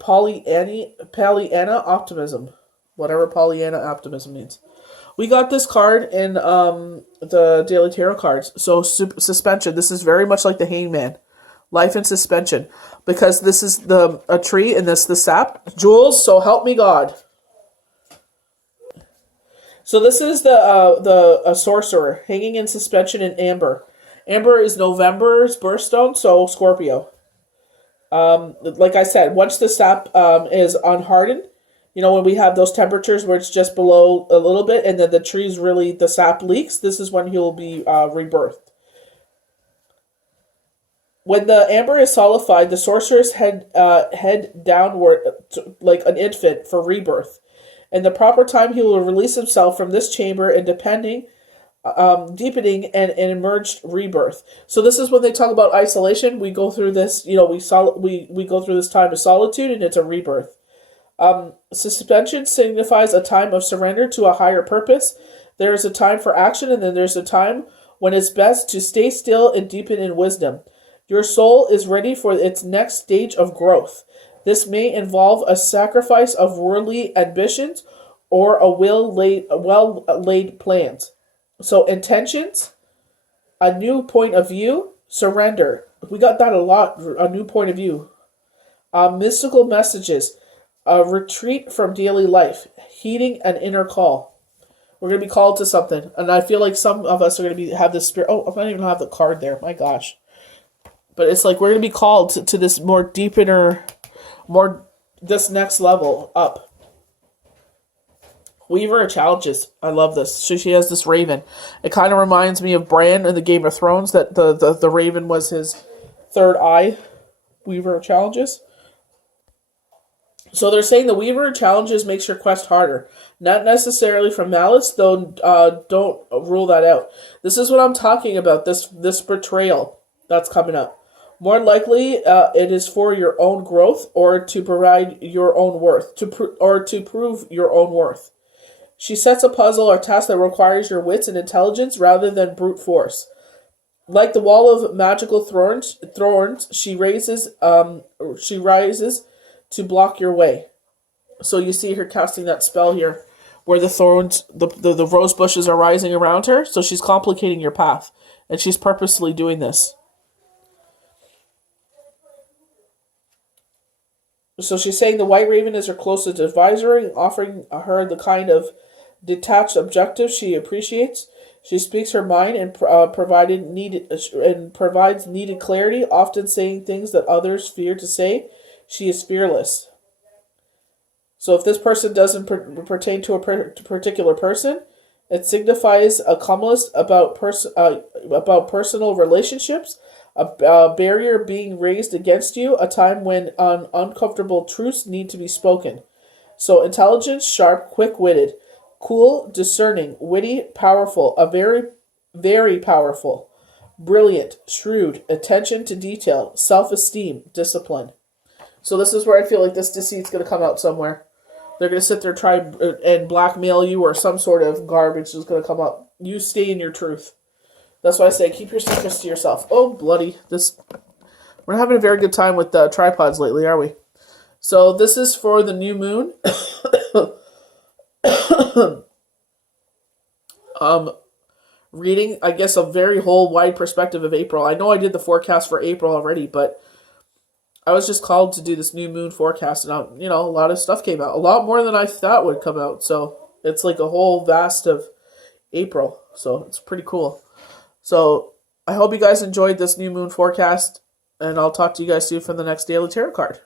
Pollyanna optimism, whatever Pollyanna optimism means. We got this card in the Daily Tarot cards. So suspension. This is very much like the Hangman, life in suspension, because this is a tree and this the sap. Jules, so help me God. So this is a sorcerer hanging in suspension in amber. Amber is November's birthstone, so Scorpio. Like I said, once the sap is unhardened, You know, when we have those temperatures where it's just below a little bit and then the trees really, the sap leaks, this is when he'll be rebirthed. When the amber is solidified, the sorceress head downward like an infant for rebirth. In the proper time, he will release himself from this chamber and deepening and emerged rebirth. So this is when they talk about isolation. We go through this, you know, we go through this time of solitude, and it's a rebirth. Suspension signifies a time of surrender to a higher purpose. There is a time for action, and then there's a time when it's best to stay still and deepen in wisdom. Your soul is ready for its next stage of growth. This may involve a sacrifice of worldly ambitions or a well laid plans. So intentions, a new point of view, surrender. We got that a lot. A new point of view. Mystical messages, a retreat from daily life, heeding an inner call. We're going to be called to something, and I feel like some of us are going to have this spirit. Oh, I don't even have the card there. My gosh. But it's like we're going to be called to this more deep inner, this next level up. Weaver of Challenges. I love this. She has this raven. It kind of reminds me of Bran in the Game of Thrones, that the raven was his third eye. Weaver of Challenges. So they're saying the Weaver of Challenges makes your quest harder. Not necessarily from malice, though don't rule that out. This is what I'm talking about, this betrayal that's coming up. More likely, it is for your own growth or to provide your own worth, to prove your own worth. She sets a puzzle or task that requires your wits and intelligence rather than brute force. Like the wall of magical thorns, she rises to block your way. So you see her casting that spell here, where the thorns, the rose bushes are rising around her. So she's complicating your path, and she's purposely doing this. So she's saying the White Raven is her closest advisor, offering her the kind of detached objective she appreciates. She speaks her mind and provides needed clarity, often saying things that others fear to say. She is fearless. So if this person doesn't pertain to a particular person, it signifies a calmness about personal relationships, a barrier being raised against you, a time when uncomfortable truths need to be spoken. So intelligence, sharp, quick-witted, cool, discerning, witty, powerful, a very, very powerful, brilliant, shrewd, attention to detail, self-esteem, discipline. So this is where I feel like this deceit's going to come out somewhere. They're going to sit there, try and blackmail you, or some sort of garbage is going to come up. You stay in your truth. That's why I say keep your secrets to yourself. Oh, bloody. We're not having a very good time with tripods lately, are we? So this is for the new moon. Reading, I guess, a very whole wide perspective of April. I know I did the forecast for April already, but I was just called to do this new moon forecast, and a lot of stuff came out. A lot more than I thought would come out. So it's like a whole vast of April. So it's pretty cool. So I hope you guys enjoyed this new moon forecast, and I'll talk to you guys soon for the next Daily Tarot card.